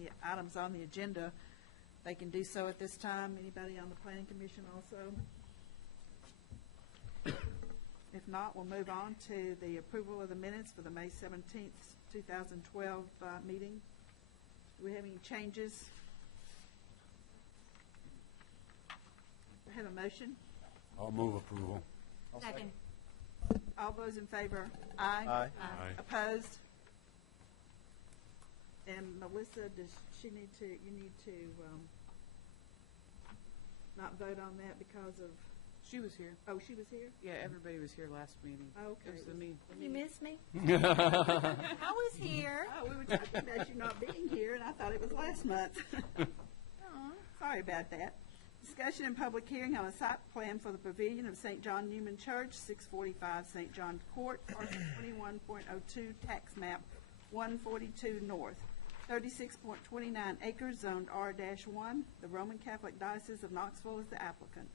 the items on the agenda, they can do so at this time. Anybody on the Planning Commission also? If not, we'll move on to the approval of the minutes for the May 17th, 2012 meeting. Do we have any changes? Do I have a motion? I'll move approval. Second. All those in favor? Aye. Aye. Opposed? And Melissa, does she need to, you need to not vote on that because of, She was here. oh, she was here? Yeah, everybody was here last meeting. Oh, okay. It was me. You miss me? I was here. Oh, we were talking about you not being here, and I thought it was last month. Aw. Sorry about that. Discussion and public hearing on a site plan for the pavilion of St. John Newman Church, 645 St. John Court, parcel 21.02, tax map 142 North, 36.29 acres, zoned R-1. The Roman Catholic Diocese of Knoxville is the applicant.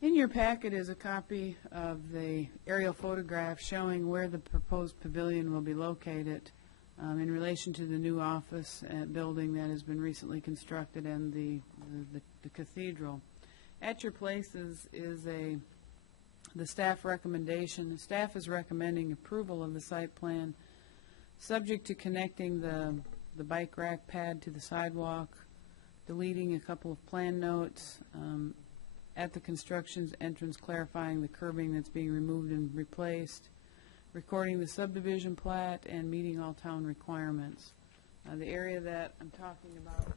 In your packet is a copy of the aerial photograph showing where the proposed pavilion will be located in relation to the new office building that has been recently constructed and the cathedral. At your places is the staff recommendation. The staff is recommending approval of the site plan subject to connecting the bike rack pad to the sidewalk, deleting a couple of plan notes, at the construction's entrance clarifying the curbing that's being removed and replaced, recording the subdivision plat, and meeting all town requirements. The area that I'm talking about,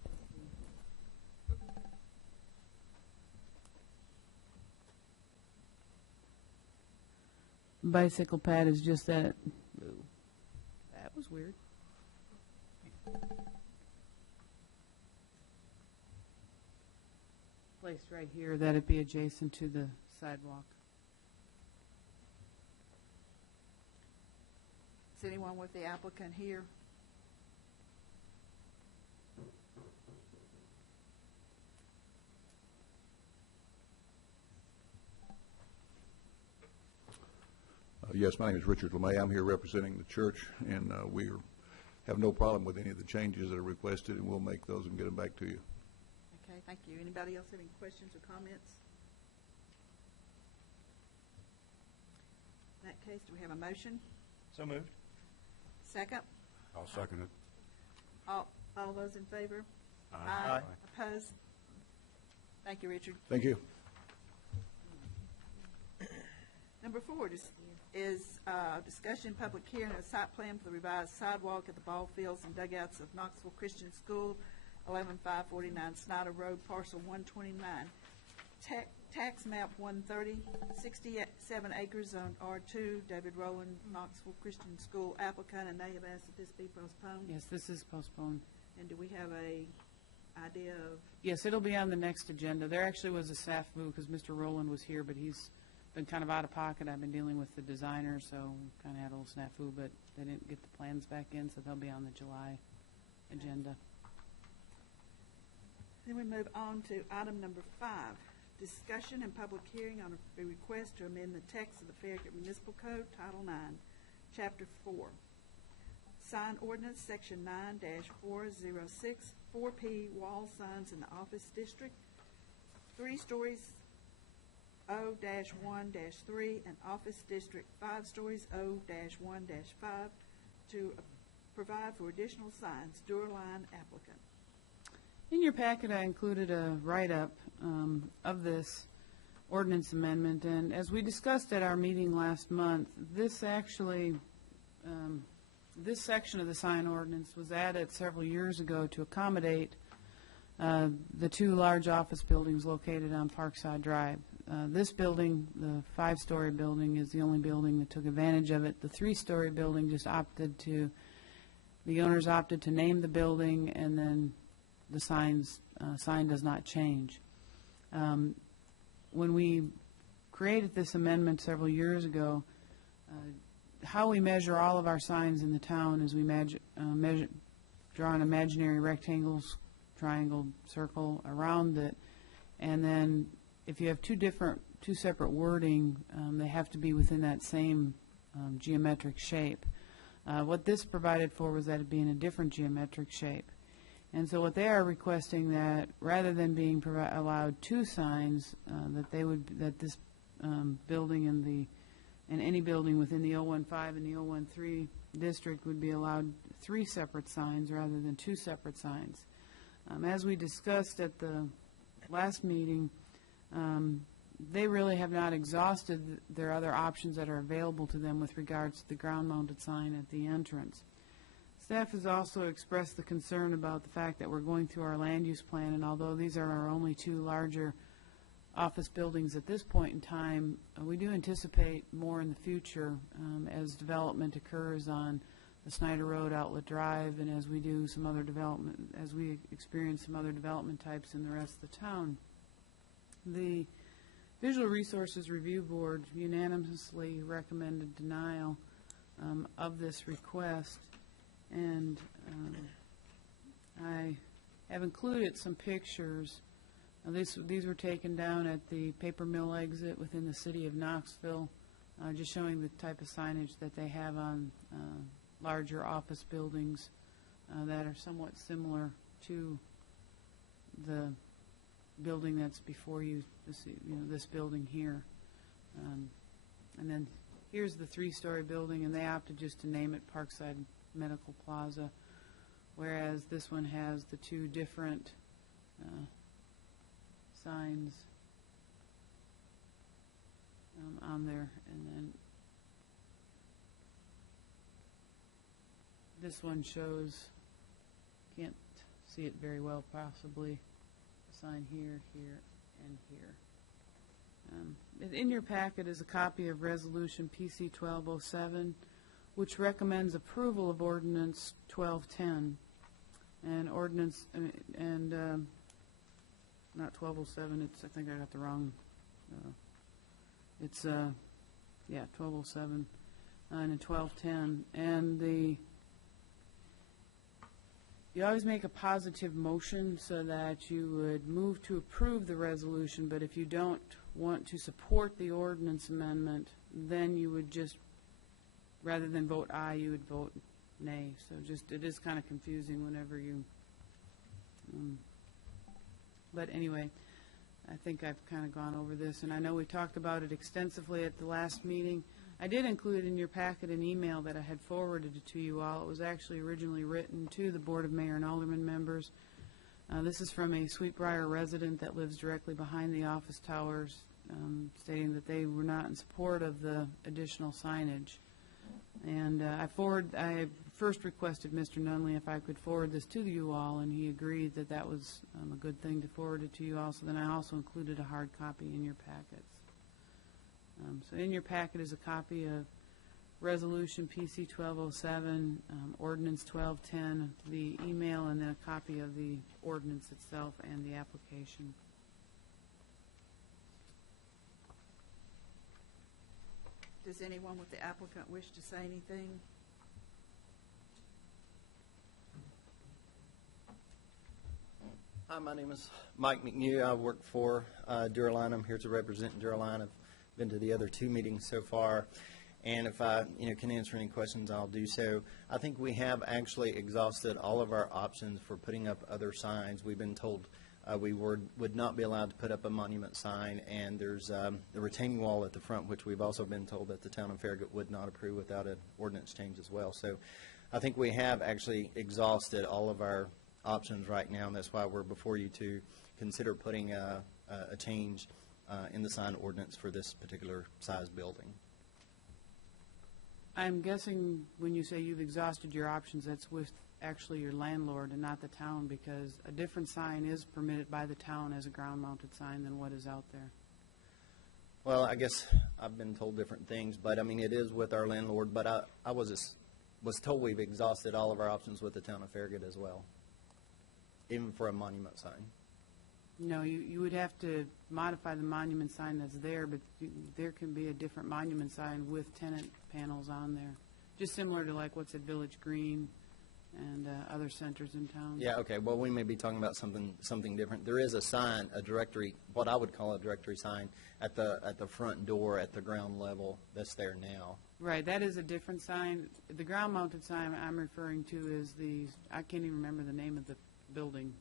bicycle pad is just that. Ooh, that was weird. Placed right here, that it be adjacent to the sidewalk. Is anyone with the applicant here? Yes, my name is Richard LeMay. I'm here representing the church, and we have no problem with any of the changes that are requested, and we'll make those and get them back to you. Okay, thank you. Anybody else have any questions or comments? In that case, do we have a motion? So moved. Second? I'll second it. All those in favor? Aye. Opposed? Thank you, Richard. Thank you. Number 4 is discussion, public hearing, of site plan for the revised sidewalk at the ball fields and dugouts of Knoxville Christian School, 11549 Snyder Road, parcel 129. Tax map 130, 67 acres, zone R2. David Rowland, Knoxville Christian School applicant, and they have asked that this be postponed. Yes, this is postponed. And do we have a idea of? Yes, it'll be on the next agenda. There actually was a snafu because Mr. Rowland was here, but he's been kind of out of pocket. I've been dealing with the designer, so kind of had a little snafu, but they didn't get the plans back in, so they'll be on the July agenda. Then we move on to item number 5, discussion and public hearing on a request to amend the text of the Farragut Municipal Code, Title 9, Chapter 4. Sign ordinance, Section 9-406, 4P wall signs in the office district, 3 stories O-1-3, and office district 5 stories O-1-5 to provide for additional signs. Durline applicant. In your packet, I included a write-up of this ordinance amendment, and as we discussed at our meeting last month, this actually, this section of the sign ordinance was added several years ago to accommodate the 2 large office buildings located on Parkside Drive. This building, the 5-story building, is the only building that took advantage of it. The 3-story building just the owners opted to name the building, and then the sign does not change. When we created this amendment several years ago, how we measure all of our signs in the town is we draw an imaginary rectangles, triangle, circle around it, and then if you have two separate wording, they have to be within that same geometric shape. What this provided for was that it be in a different geometric shape. And so what they are requesting that rather than being allowed two signs, that this building and any building within the 015 and the 013 district would be allowed three separate signs rather than two separate signs. As we discussed at the last meeting, they really have not exhausted their other options that are available to them with regards to the ground-mounted sign at the entrance. Staff has also expressed the concern about the fact that we're going through our land use plan, and although these are our only two larger office buildings at this point in time, we do anticipate more in the future as development occurs on the Snyder Road, Outlet Drive, and as we do some other development, as we experience some other development types in the rest of the town. The Visual Resources Review Board unanimously recommended denial of this request, and I have included some pictures. These were taken down at the paper mill exit within the city of Knoxville, just showing the type of signage that they have on larger office buildings that are somewhat similar to the building that's before you, this building here. And then here's the three-story building, and they opted just to name it Parkside Medical Plaza, whereas this one has the two different signs on there. And then this one shows, can't see it very well possibly, a sign here, here, and here. In your packet is a copy of Resolution PC 1207, which recommends approval of Ordinance 1210 and Ordinance not 1207. It's, I think I got the wrong. It's 1207 and 1210, and you always make a positive motion so that you would move to approve the resolution, but if you don't want to support the ordinance amendment, then you would just, rather than vote aye, you would vote nay. So just, it is kind of confusing whenever you, but anyway, I think I've kind of gone over this, and I know we talked about it extensively at the last meeting. I did include in your packet an email that I had forwarded to you all. It was actually originally written to the Board of Mayor and Alderman members. This is from a Sweetbriar resident that lives directly behind the office towers, stating that they were not in support of the additional signage. And I first requested Mr. Nunley if I could forward this to you all, and he agreed that that was a good thing to forward it to you all. So then I also included a hard copy in your packets. So in your packet is a copy of Resolution PC 1207, Ordinance 1210, the email, and then a copy of the ordinance itself and the application. Does anyone with the applicant wish to say anything? Hi, my name is Mike McNew. I work for Duraline. I'm here to represent Duraline. I've been to the other two meetings so far, and if I can answer any questions, I'll do so. I think we have actually exhausted all of our options for putting up other signs. We've been told we would not be allowed to put up a monument sign, and there's the retaining wall at the front, which we've also been told that the town of Farragut would not approve without an ordinance change as well. So I think we have actually exhausted all of our options right now, and that's why we're before you to consider putting a change in the sign ordinance for this particular size building. I'm guessing when you say you've exhausted your options, that's with actually your landlord and not the town, because a different sign is permitted by the town as a ground-mounted sign than what is out there. Well, I guess I've been told different things, but I mean, it is with our landlord, but I was told we've exhausted all of our options with the town of Farragut as well, even for a monument sign. No, you would have to modify the monument sign that's there, but there can be a different monument sign with tenant panels on there, just similar to like what's at Village Green and other centers in town. Yeah, okay. Well, we may be talking about something different. There is a sign, a directory, what I would call a directory sign, at the front door at the ground level that's there now. Right, that is a different sign. The ground-mounted sign I'm referring to is I can't even remember the name of the building,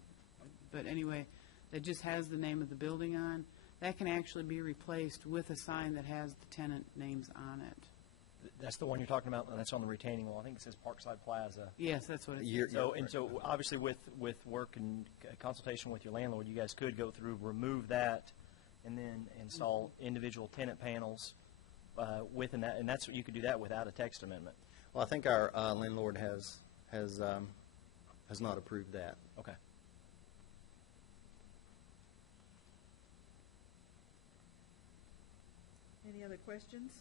but anyway, that just has the name of the building on. That can actually be replaced with a sign that has the tenant names on it. That's the one you're talking about, and that's on the retaining wall. I think it says Parkside Plaza. Yes, that's what it is. So obviously with work and consultation with your landlord, you guys could go through, remove that, and then install individual tenant panels within that, and you could do that without a text amendment. Well, I think our landlord has not approved that. Okay. Any other questions?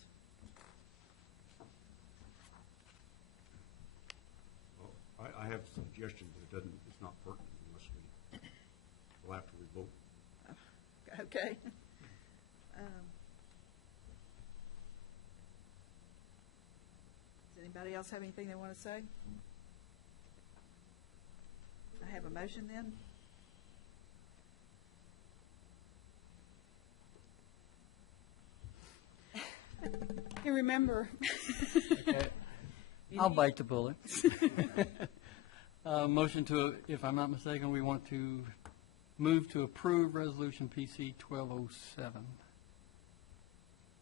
Well, I have a suggestion, but it's not pertinent unless we'll have to revoke. Okay. Does anybody else have anything they want to say? I have a motion then. Hey, remember, Okay. I'll bite the bullet. Motion to, if I'm not mistaken, we want to move to approve Resolution PC 1207.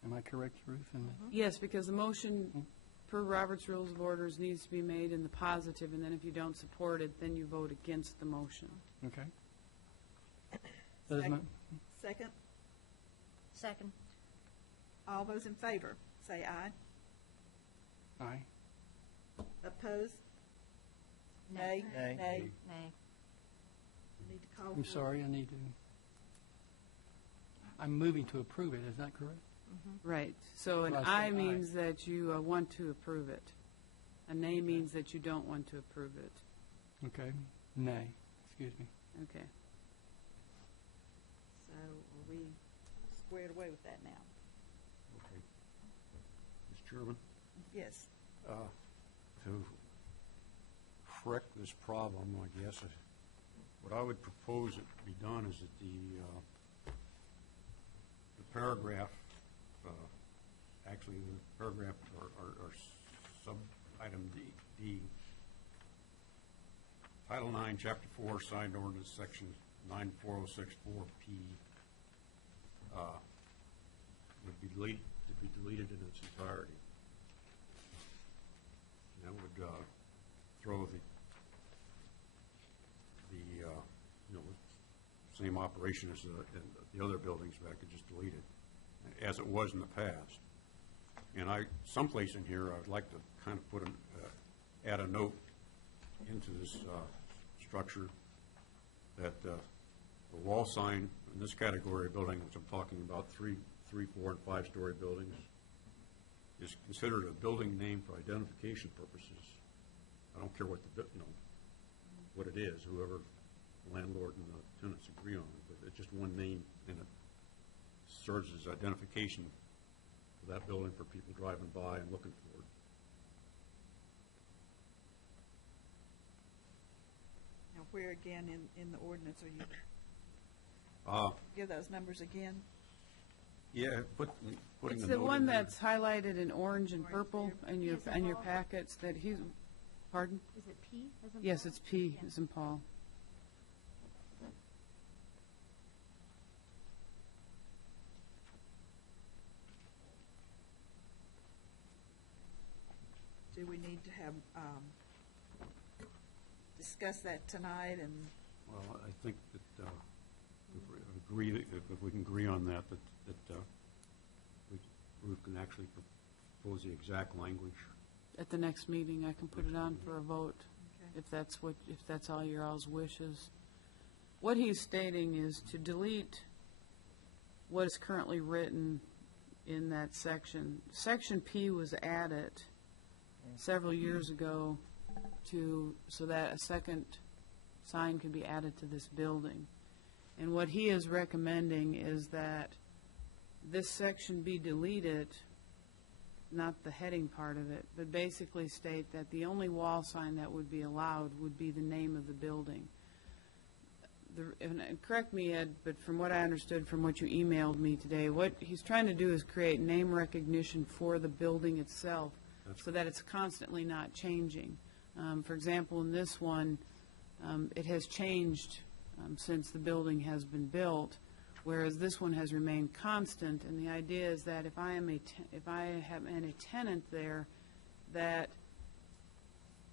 Am I correct, Ruth? yes, because the motion per Robert's Rules of Orders needs to be made in the positive, and then if you don't support it, then you vote against the motion. Okay. That is my- Second. Second. All those in favor, say aye. Aye. Opposed? Nay. Nay. Nay. Nay. You need to call I'm for- sorry, I'm moving to approve it, is that correct? Right, so an Well, I say aye aye. means that you want to approve it. A nay means that you don't want to approve it. Okay. Nay, excuse me. Okay. So are we squared away with that now? Okay. Mr. Chairman, Yes. to correct this problem, I guess, what I would propose it be done is that the paragraph, actually the paragraph or sub-item D, Title 9, Chapter 4, Signed Ordinance, Section 94064P, would be deleted in its entirety. That would throw the same operation as the other buildings back and just delete it, as it was in the past. And someplace in here, I would like to kind of add a note into this structure that the wall sign in this category of building, which I'm talking about, 3, 4, and 5-story buildings, is considered a building name for identification purposes. I don't care what what it is, whoever the landlord and the tenants agree on it, but it's just one name, and it serves as identification for that building for people driving by and looking for it. Now, where again in the ordinance are you? Give those numbers again. Yeah, putting It's the the note one in there. that's highlighted in orange and purple in your packets that pardon? Is it P as in Yes, Paul? it's P as in Paul. Do we need to have, discuss that tonight and, Well, I think that if we can agree on that Ruth can actually propose the exact language. At the next meeting, I can put it on for a vote, Okay. if that's all your all's wishes. What he's stating is to delete what is currently written in that section. Section P was added several years ago so that a second sign could be added to this building. And what he is recommending is that this section be deleted, not the heading part of it, but basically state that the only wall sign that would be allowed would be the name of the building. and correct me, Ed, but from what I understood from what you emailed me today, what he's trying to do is create name recognition for the building itself so that it's constantly not changing. For example, in this one, it has changed since the building has been built, whereas this one has remained constant. And the idea is that if I am if I have a tenant there, that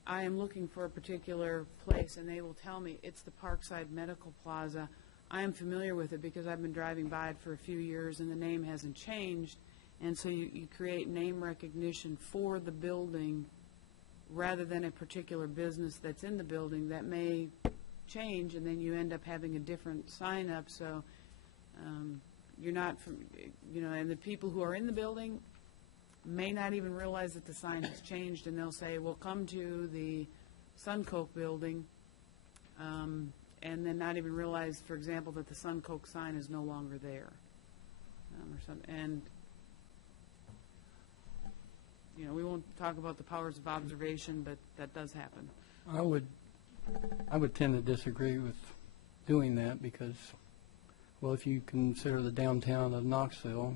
I am looking for a particular place, and they will tell me it's the Parkside Medical Plaza. I am familiar with it because I've been driving by it for a few years, and the name hasn't changed. And so you create name recognition for the building rather than a particular business that's in the building that may change, and then you end up having a different sign up. So you're not, and the people who are in the building may not even realize that the sign has changed, and they'll say, well, come to the Suncoke building, and then not even realize, for example, that the Suncoke sign is no longer there. Or something. And, we won't talk about the powers of observation, but that does happen. I would tend to disagree with doing that because, well, if you consider the downtown of Knoxville,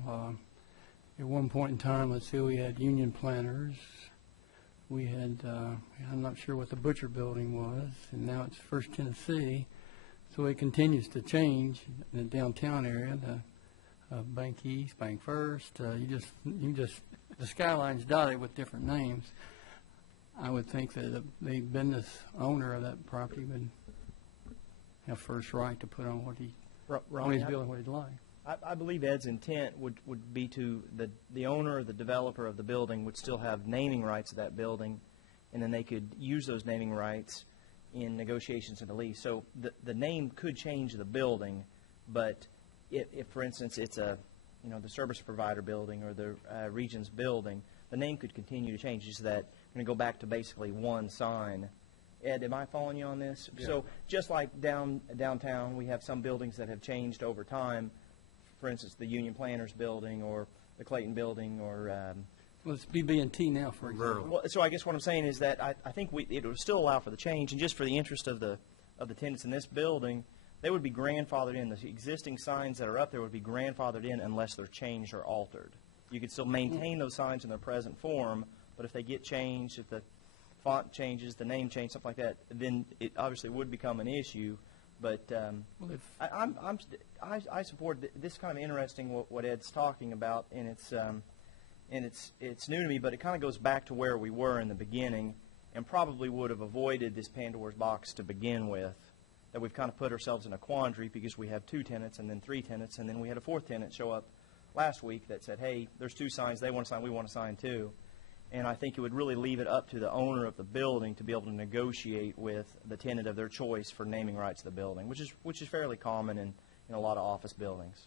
at one point in time, let's see, we had Union Planters. We had, I'm not sure what the Butcher Building was, and now it's First Tennessee. So it continues to change in the downtown area. The Bank East, Bank First. You just the skyline's dotted with different names. I would think that the business owner of that property would have first right to put on what he on his building what he'd like. I believe Ed's intent would be to the owner or the developer of the building would still have naming rights to that building, and then they could use those naming rights in negotiations in the lease. So the name could change the building, but if for instance, it's the service provider building or the Regions building, the name could continue to change. Just that we're going to go back to basically one sign. Ed, am I following you on this? Yeah. So just like downtown, we have some buildings that have changed over time. For instance, the Union Planters building or the Clayton building or... well, it's BB&T now, for example. Well, so I guess what I'm saying is that I think it would still allow for the change, and just for the interest of the tenants in this building, they would be grandfathered in. The existing signs that are up there would be grandfathered in unless they're changed or altered. You could still maintain those signs in their present form, but if they get changed, if the font changes, the name changes, something like that, then it obviously would become an issue. But I support this kind of interesting what Ed's talking about, and it's new to me, but it kind of goes back to where we were in the beginning, and probably would have avoided this Pandora's box to begin with. That we've kind of put ourselves in a quandary because we have 2 tenants and then 3 tenants, and then we had a 4th tenant show up last week that said, hey, there's 2 signs, they want to sign, we want to sign too. And I think it would really leave it up to the owner of the building to be able to negotiate with the tenant of their choice for naming rights to the building, which is fairly common in a lot of office buildings.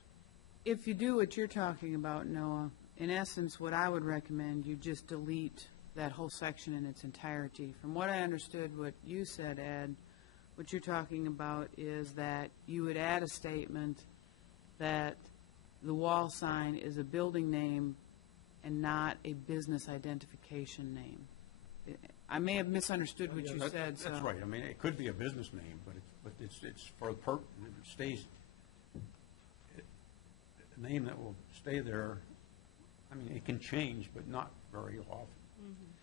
If you do what you're talking about, Noah, in essence, what I would recommend, you just delete that whole section in its entirety. From what I understood what you said, Ed, what you're talking about is that you would add a statement that the wall sign is a building name and not a business identification name. I may have misunderstood what you said. That's right. I mean, it could be a business name, but it's for the purpose. It stays a name that will stay there. I mean, it can change, but not very often.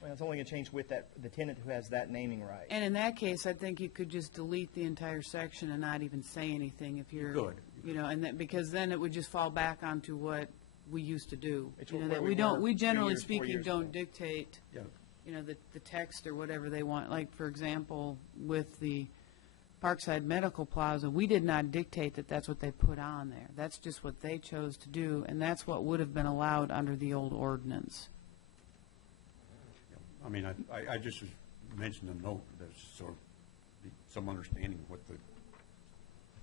Well, it's only going to change with the tenant who has that naming right. And in that case, I think you could just delete the entire section and not even say anything if you're, and that, because then it would just fall back onto what we used to do. That we generally speaking don't dictate, the text or whatever they want. Like, for example, with the Parkside Medical Plaza, we did not dictate that that's what they put on there. That's just what they chose to do, and that's what would have been allowed under the old ordinance. I mean, I just mentioned a note that sort of some understanding of what the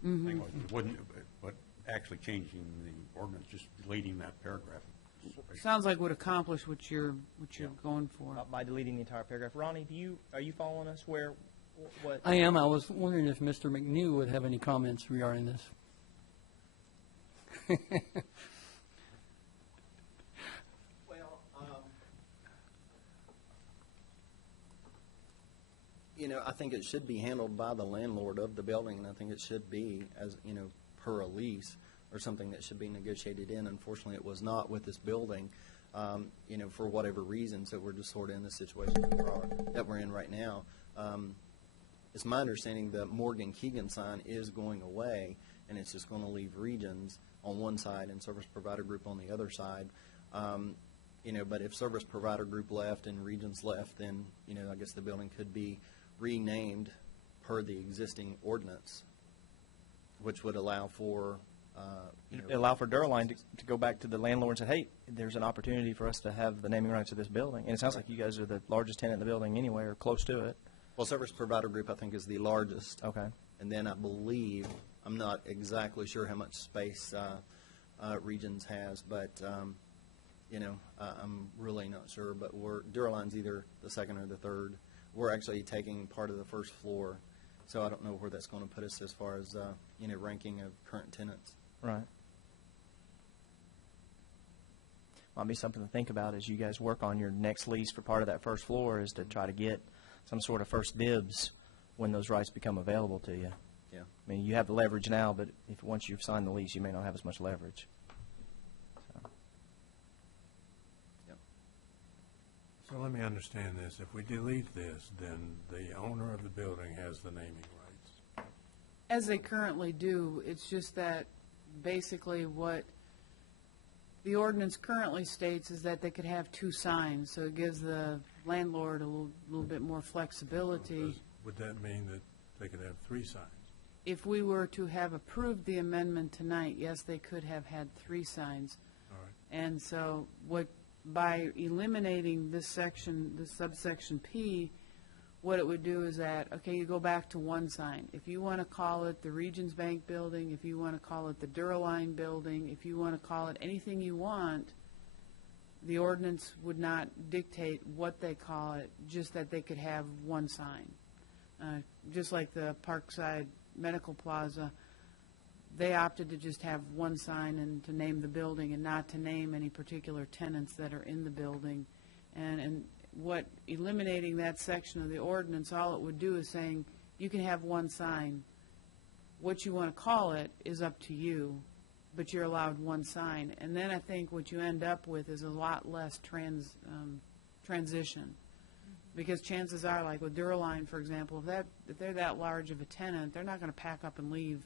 thing was. It wasn't, but actually changing the ordinance, just deleting that paragraph. Sounds like would accomplish what you're going for. By deleting the entire paragraph. Ronnie, are you following us? What? I am. I was wondering if Mr. McNew would have any comments regarding this. I think it should be handled by the landlord of the building, and I think it should be as, per a lease or something that should be negotiated in. Unfortunately, it was not with this building, for whatever reason, so we're just sort of in the situation that we're in right now. It's my understanding the Morgan Keegan sign is going away, and it's just going to leave Regions on one side and Service Provider Group on the other side. But if Service Provider Group left and Regions left, then, I guess the building could be renamed per the existing ordinance, which would allow for, Allow for Duraline to go back to the landlord and say, hey, there's an opportunity for us to have the naming rights of this building. And it sounds like you guys are the largest tenant in the building anyway, or close to it. well, Service Provider Group, I think, is the largest. Okay. And then I believe, I'm not exactly sure how much space Regions has, but, I'm really not sure. But Duraline's either the second or the third. We're actually taking part of the first floor, so I don't know where that's going to put us as far as, ranking of current tenants. Right. Might be something to think about as you guys work on your next lease for part of that first floor, is to try to get some sort of first dibs when those rights become available to you. Yeah. I mean, you have the leverage now, but if once you've signed the lease, you may not have as much leverage. So let me understand this. If we delete this, then the owner of the building has the naming rights. As they currently do, it's just that basically what the ordinance currently states is that they could have two signs, so it gives the landlord a little bit more flexibility. Would that mean that they could have 3 signs? If we were to have approved the amendment tonight, yes, they could have had 3 signs. All right. And so by eliminating this section, this subsection P, what it would do is that, okay, you go back to 1 sign. If you want to call it the Regions Bank building, if you want to call it the Duraline building, if you want to call it anything you want, the ordinance would not dictate what they call it, just that they could have 1 sign. Just like the Parkside Medical Plaza, they opted to just have 1 sign and to name the building and not to name any particular tenants that are in the building. And what eliminating that section of the ordinance, all it would do is saying you can have 1 sign. What you want to call it is up to you, but you're allowed 1 sign. And then I think what you end up with is a lot less transition. Because chances are, like with Duraline, for example, if they're that large of a tenant, they're not going to pack up and leave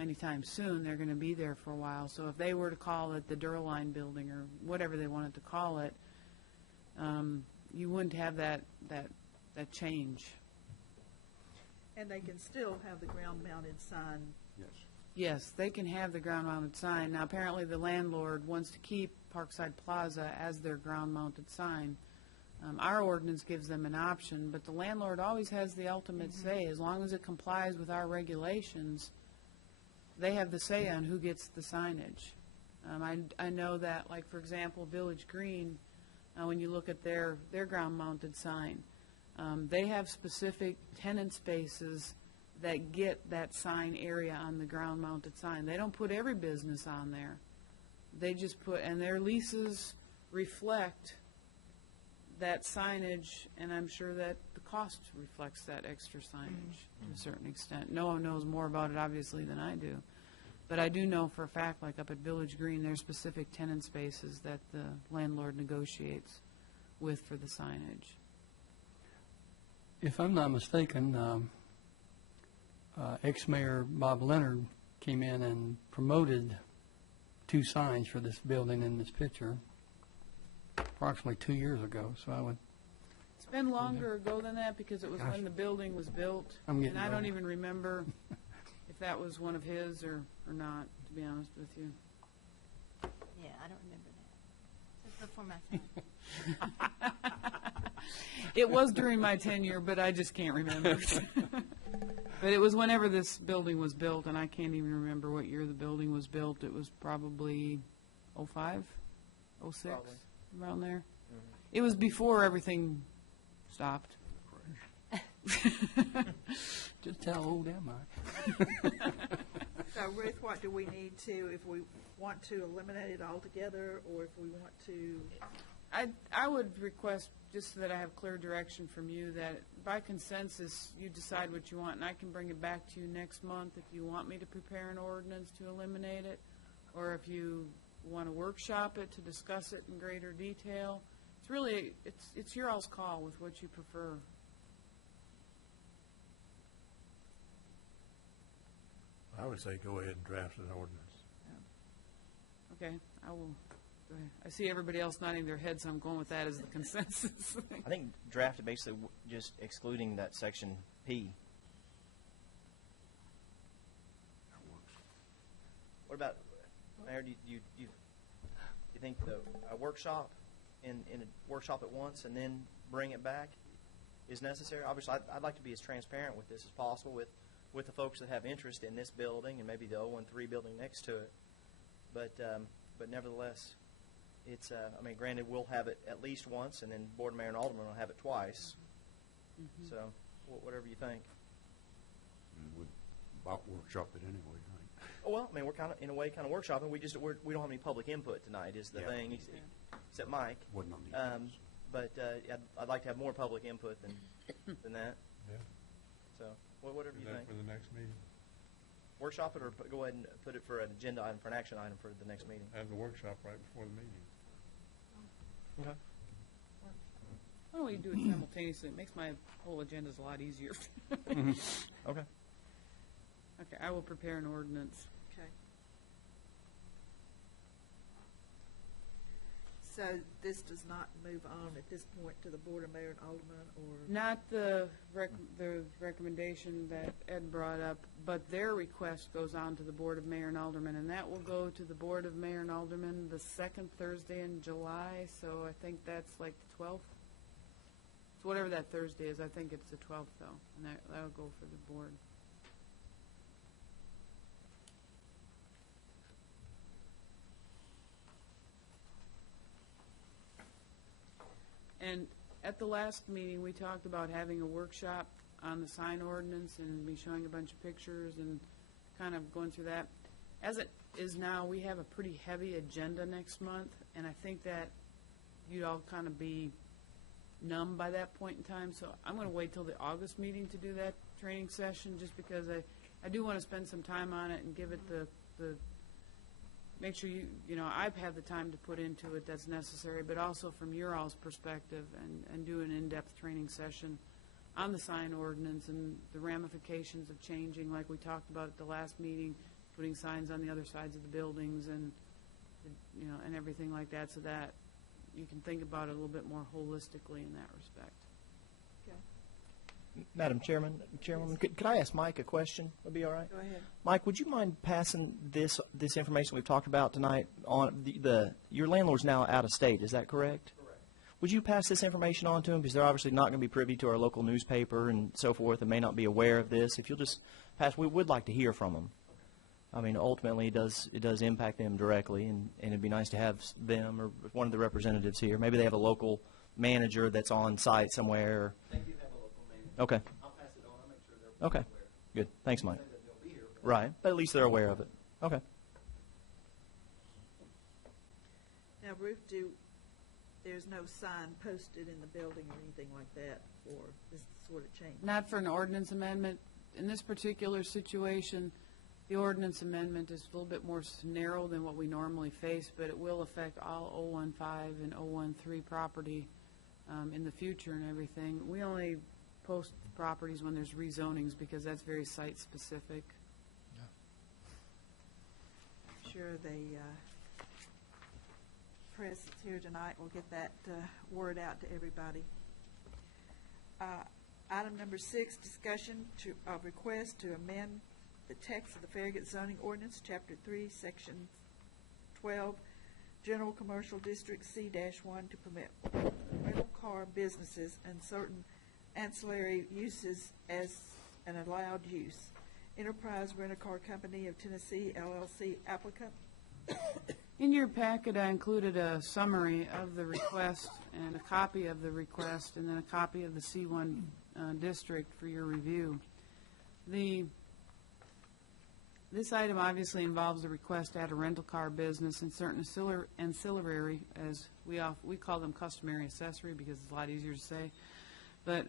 anytime soon. They're going to be there for a while. So if they were to call it the Duraline building or whatever they wanted to call it, you wouldn't have that change. And they can still have the ground-mounted sign. Yes. Yes, they can have the ground-mounted sign. Now, apparently the landlord wants to keep Parkside Plaza as their ground-mounted sign. Our ordinance gives them an option, but the landlord always has the ultimate say. As long as it complies with our regulations, they have the say on who gets the signage. I know that, like, for example, Village Green, when you look at their ground-mounted sign, they have specific tenant spaces that get that sign area on the ground-mounted sign. They don't put every business on there. They just and their leases reflect that signage, and I'm sure that the cost reflects that extra signage to a certain extent. No one knows more about it, obviously, than I do. But I do know for a fact, like up at Village Green, there's specific tenant spaces that the landlord negotiates with for the signage. If I'm not mistaken, ex-mayor Bob Leonard came in and promoted 2 signs for this building in this picture approximately 2 years ago. So I would. It's been longer ago than that because it was when the building was built. I'm getting and I don't old. even remember if that was one of his or not, to be honest with you. Yeah, I don't remember that. That's before my time. It was during my tenure, but I just can't remember. But it was whenever this building was built, and I can't even remember what year the building was built. It was probably 05, 06, Probably. around there. It was before everything stopped. Just how old am I? So Ruth, what do we need to, if we want to eliminate it altogether, or if we want to? I would request just so that I have clear direction from you, that by consensus, you decide what you want, and I can bring it back to you next month if you want me to prepare an ordinance to eliminate it, or if you want to workshop it to discuss it in greater detail. It's really, it's your all's call with what you prefer. I would say go ahead and draft an ordinance. Okay, I will, go ahead. I see everybody else nodding their heads, so I'm going with that as the consensus. I think draft it basically just excluding that section P. What about, Mayor, do you think a workshop in a workshop at once and then bring it back is necessary? Obviously, I'd like to be as transparent with this as possible with the folks that have interest in this building and maybe the 013 building next to it. But nevertheless, it's, I mean, granted, we'll have it at least once, and then Board Mayor and Alderman will have it twice. So, whatever you think. And we'd about workshop it anyway, right? Well, I mean, we're kind of, in a way, kind of workshopping. We don't have any public input tonight is the Yeah. thing, except Mike. Wasn't on the agenda. But I'd like to have more public input than that. Yeah. So, whatever you Is that think. for the next meeting? Workshop it, or go ahead and put it for an agenda item, for an action item for the next meeting. Have the workshop right before the meeting. Okay. Why don't we do it simultaneously? It makes my whole agendas a lot easier. Okay. Okay, I will prepare an ordinance. Okay. So this does not move on at this point to the Board of Mayor and Alderman, or? Not the recommendation that Ed brought up, but their request goes on to the Board of Mayor and Aldermen, and that will go to the Board of Mayor and Aldermen the second Thursday in July, so I think that's like the 12th. So whatever that Thursday is, I think it's the 12th, though, and that'll go for the board. And at the last meeting, we talked about having a workshop on the sign ordinance and me showing a bunch of pictures and kind of going through that. As it is now, we have a pretty heavy agenda next month, and I think that you'd all kind of be numb by that point in time. So I'm going to wait till the August meeting to do that training session, just because I do want to spend some time on it and give it the make sure I've had the time to put into it that's necessary, but also from your all's perspective, and do an in-depth training session on the sign ordinance and the ramifications of changing, like we talked about at the last meeting, putting signs on the other sides of the buildings and everything like that, so that you can think about it a little bit more holistically in that respect. Madam Chairman, could I ask Mike a question? Would be all right? Go ahead. Mike, would you mind passing this information we've talked about tonight on your landlord's now out of state, is that correct? Correct. Would you pass this information on to him, because they're obviously not going to be privy to our local newspaper and so forth, and may not be aware of this. If you'll just pass, we would like to hear from them. I mean, ultimately, it does impact them directly, and it'd be nice to have them or one of the representatives here. Maybe they have a local manager that's on site somewhere. They do have a local manager. Okay. I'll pass it on. I'll make sure they're aware. Good. Thanks, Mike. Be here, right, but at least they're aware of it. Okay. Now, Ruth, there's no sign posted in the building or anything like that for this sort of change? Not for an ordinance amendment. In this particular situation, the ordinance amendment is a little bit more narrow than what we normally face, but it will affect all 015 and 013 property in the future and everything. We only post properties when there's rezonings, because that's very site-specific. I'm sure the press that's here tonight will get that word out to everybody. Item number 6, discussion of request to amend the text of the Farragut zoning ordinance, Chapter 3, Section 12, General Commercial District C-1, to permit rental car businesses and certain ancillary uses as an allowed use. Enterprise Rent-A-Car Company of Tennessee, LLC applicant. In your packet, I included a summary of the request and a copy of the request, and then a copy of the C1 district for your review. The This item obviously involves a request to add a rental car business and certain ancillary, as we call them customary accessory because it's a lot easier to say, but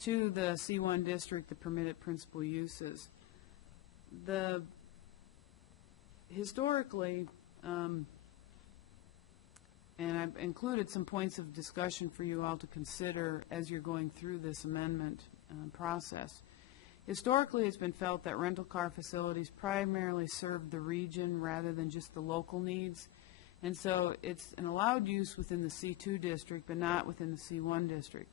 to the C1 district, the permitted principal uses. Historically, and I've included some points of discussion for you all to consider as you're going through this amendment process. Historically, it's been felt that rental car facilities primarily serve the region rather than just the local needs. And so it's an allowed use within the C2 district, but not within the C1 district.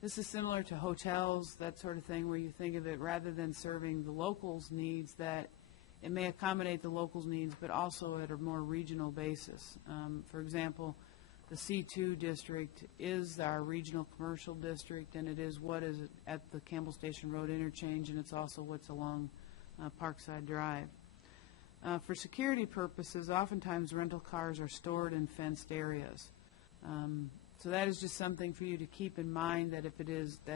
This is similar to hotels, that sort of thing, where you think of it rather than serving the locals' needs, that it may accommodate the locals' needs, but also at a more regional basis. For example, the C2 district is our regional commercial district, and it is what is at the Campbell Station Road interchange, and it's also what's along Parkside Drive. For security purposes, oftentimes rental cars are stored in fenced areas. So that is just something for you to keep in mind, that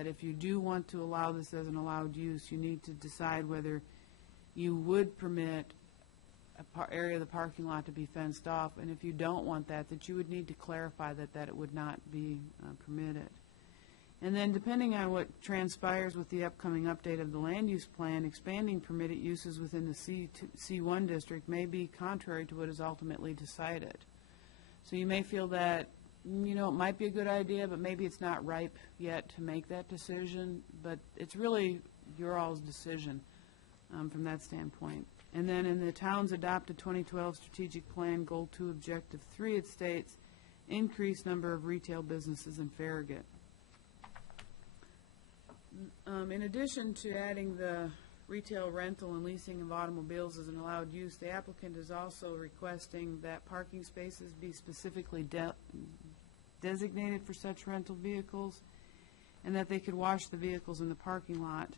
if you do want to allow this as an allowed use, you need to decide whether you would permit area of the parking lot to be fenced off, and if you don't want that, that you would need to clarify that it would not be permitted. And then depending on what transpires with the upcoming update of the land use plan, expanding permitted uses within the C1 district may be contrary to what is ultimately decided. So you may feel that, it might be a good idea, but maybe it's not ripe yet to make that decision, but it's really your all's decision from that standpoint. And then in the town's adopted 2012 strategic plan, Goal 2, Objective 3, it states increased number of retail businesses in Farragut. In addition to adding the retail rental and leasing of automobiles as an allowed use, the applicant is also requesting that parking spaces be specifically designated for such rental vehicles, and that they could wash the vehicles in the parking lot.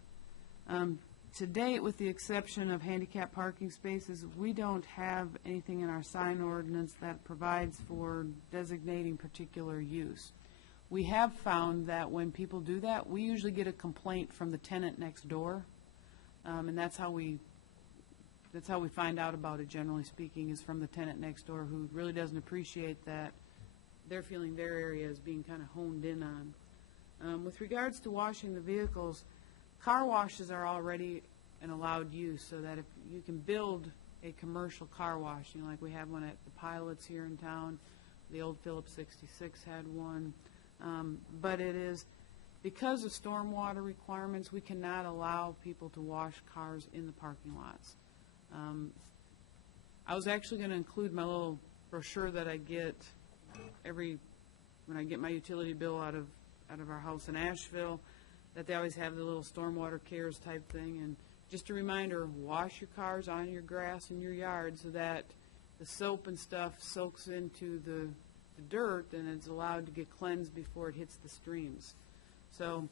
To date, with the exception of handicap parking spaces, we don't have anything in our sign ordinance that provides for designating particular use. We have found that when people do that, we usually get a complaint from the tenant next door, and that's how we find out about it, generally speaking, is from the tenant next door, who really doesn't appreciate that they're feeling their area is being kind of honed in on. With regards to washing the vehicles, car washes are already an allowed use, so that if you can build a commercial car wash, like we have one at the Pilots here in town, the old Phillips 66 had one, but it is, because of stormwater requirements, we cannot allow people to wash cars in the parking lots. I was actually going to include my little brochure that I get when I get my utility bill out of our house in Asheville, that they always have the little stormwater cares type thing, and just a reminder, wash your cars on your grass in your yard so that the soap and stuff soaks into the dirt and it's allowed to get cleansed before it hits the streams. So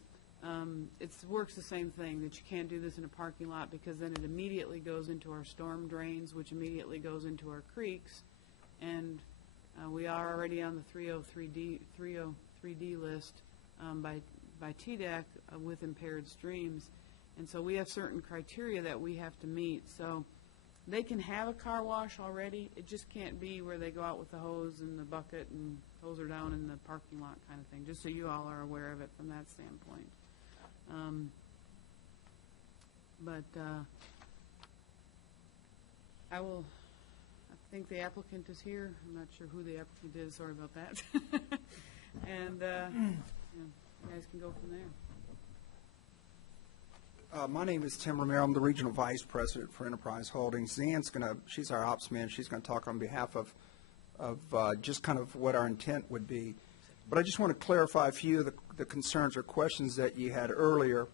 it works the same thing, that you can't do this in a parking lot, because then it immediately goes into our storm drains, which immediately goes into our creeks, and we are already on the 303D list by TDEC with impaired streams, and so we have certain criteria that we have to meet. So they can have a car wash already, it just can't be where they go out with the hose and the bucket and hose her down in the parking lot kind of thing, just so you all are aware of it from that standpoint. I think the applicant is here. I'm not sure who the applicant is, sorry about that. And you guys can go from there. My name is Tim Romero. I'm the Regional Vice President for Enterprise Holdings. She's our ops man. She's going to talk on behalf of just kind of what our intent would be. But I just want to clarify a few of the concerns or questions that you had earlier.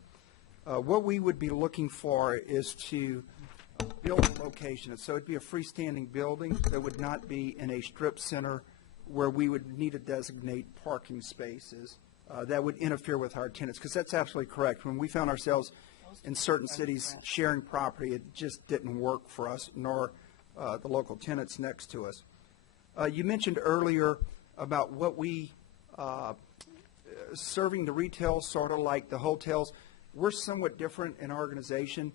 What we would be looking for is to build a location. So it'd be a freestanding building that would not be in a strip center where we would need to designate parking spaces. That would interfere with our tenants, because that's absolutely correct. When we found ourselves in certain cities sharing property, it just didn't work for us, nor the local tenants next to us. You mentioned earlier about what we serving the retail, sort of like the hotels. We're somewhat different in our organization.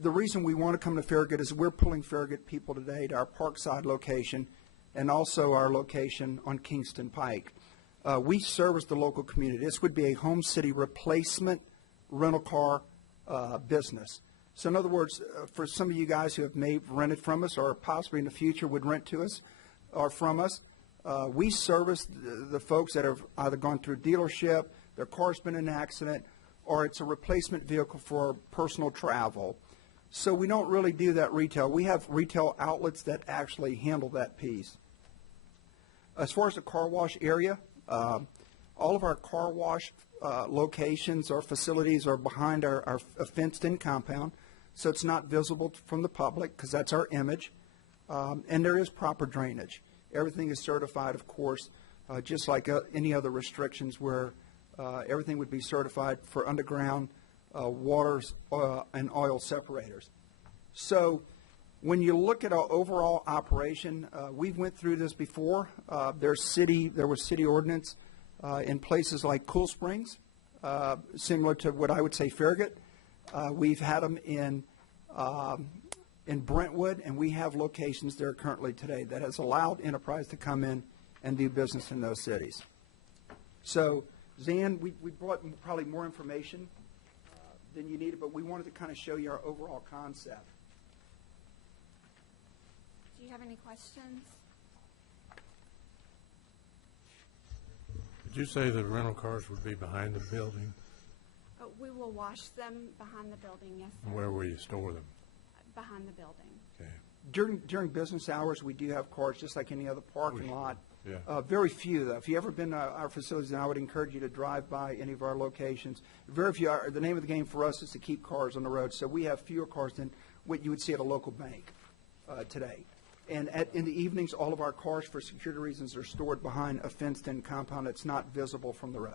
the reason we want to come to Farragut is we're pulling Farragut people today to our Parkside location and also our location on Kingston Pike. We service the local community. This would be a home city replacement rental car business. So in other words, for some of you guys who have rented from us or possibly in the future would rent to us or from us, we service the folks that have either gone through dealership, their car's been in an accident, or it's a replacement vehicle for personal travel. So we don't really do that retail. We have retail outlets that actually handle that piece. As far as the car wash area, all of our car wash locations or facilities are behind our fenced-in compound, so it's not visible from the public because that's our image. And there is proper drainage. Everything is certified, of course, just like any other restrictions where everything would be certified for underground waters and oil separators. So when you look at our overall operation, we've went through this before. There was city ordinance in places like Cool Springs, similar to what I would say Farragut. We've had them in Brentwood, and we have locations there currently today that has allowed Enterprise to come in and do business in those cities. So, Zan, we brought probably more information than you needed, but we wanted to kind of show you our overall concept. Do you have any questions? Did you say the rental cars would be behind the building? We will wash them behind the building, yes, sir. And where will you store them? Behind the building. Okay. During business hours, we do have cars just like any other parking lot. Yeah. Very few, though. If you've ever been to our facilities, then I would encourage you to drive by any of our locations. Very few. The name of the game for us is to keep cars on the road, so we have fewer cars than what you would see at a local bank today. And in the evenings, all of our cars, for security reasons, are stored behind a fenced-in compound that's not visible from the road.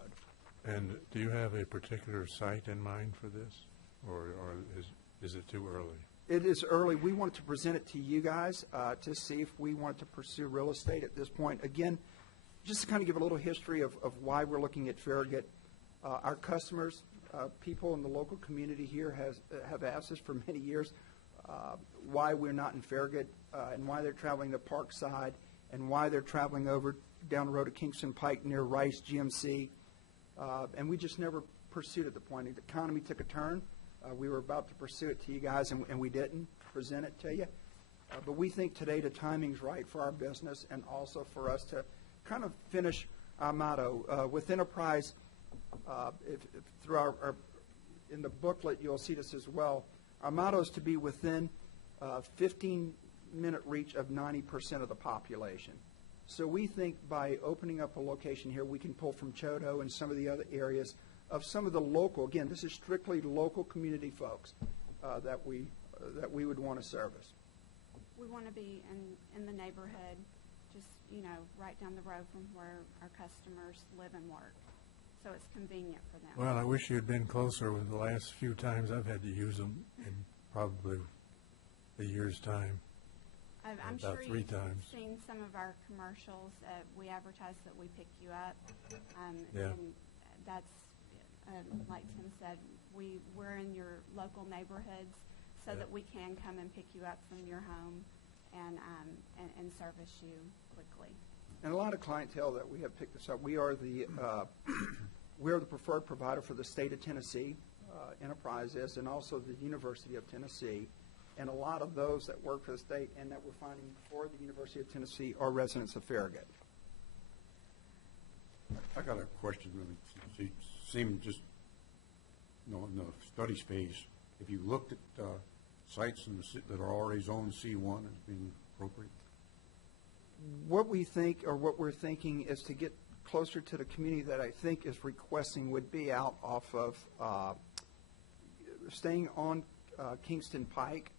And do you have a particular site in mind for this, or is it too early? It is early. We wanted to present it to you guys to see if we want to pursue real estate at this point. Again, just to kind of give a little history of why we're looking at Farragut. Our customers, people in the local community here have asked us for many years why we're not in Farragut and why they're traveling to Parkside and why they're traveling over down the road to Kingston Pike near Rice GMC. And we just never pursued at the point. The economy took a turn. We were about to pursue it to you guys, and we didn't present it to you. But we think today the timing's right for our business and also for us to kind of finish our motto. With Enterprise, through our in the booklet, you'll see this as well. Our motto is to be within 15-minute reach of 90% of the population. So we think by opening up a location here, we can pull from Choteau and some of the other areas of some of the local, again, this is strictly local community folks that we would want to service. We want to be in the neighborhood, just, right down the road from where our customers live and work. So it's convenient for them. Well, I wish you had been closer with the last few times I've had to use them in probably a year's time. I'm about sure 3 you've times. seen some of our commercials. We advertise that we pick you up. Yeah. And that's, like Tim said, we're in your local neighborhoods so Yeah. that we can come and pick you up from your home and service you quickly. And a lot of clientele that we have picked this up, we are the preferred provider for the state of Tennessee, Enterprise is, and also the University of Tennessee. And a lot of those that work for the state and that we're finding for the University of Tennessee are residents of Farragut. I got a question. It seemed just, in the study space, if you looked at sites that are already zoned C1 as being appropriate? What we think, or what we're thinking, is to get closer to the community that I think is requesting would be out off of staying on Kingston Pike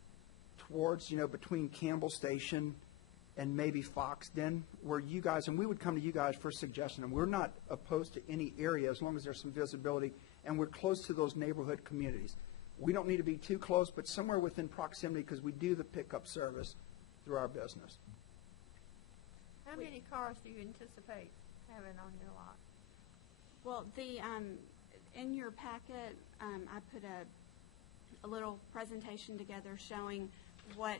towards, between Campbell Station and maybe Foxden, where you guys, and we would come to you guys for a suggestion, and we're not opposed to any area as long as there's some visibility, and we're close to those neighborhood communities. We don't need to be too close, but somewhere within proximity because we do the pickup service through our business. How many cars do you anticipate having on your lot? Well, in your packet, I put a little presentation together showing what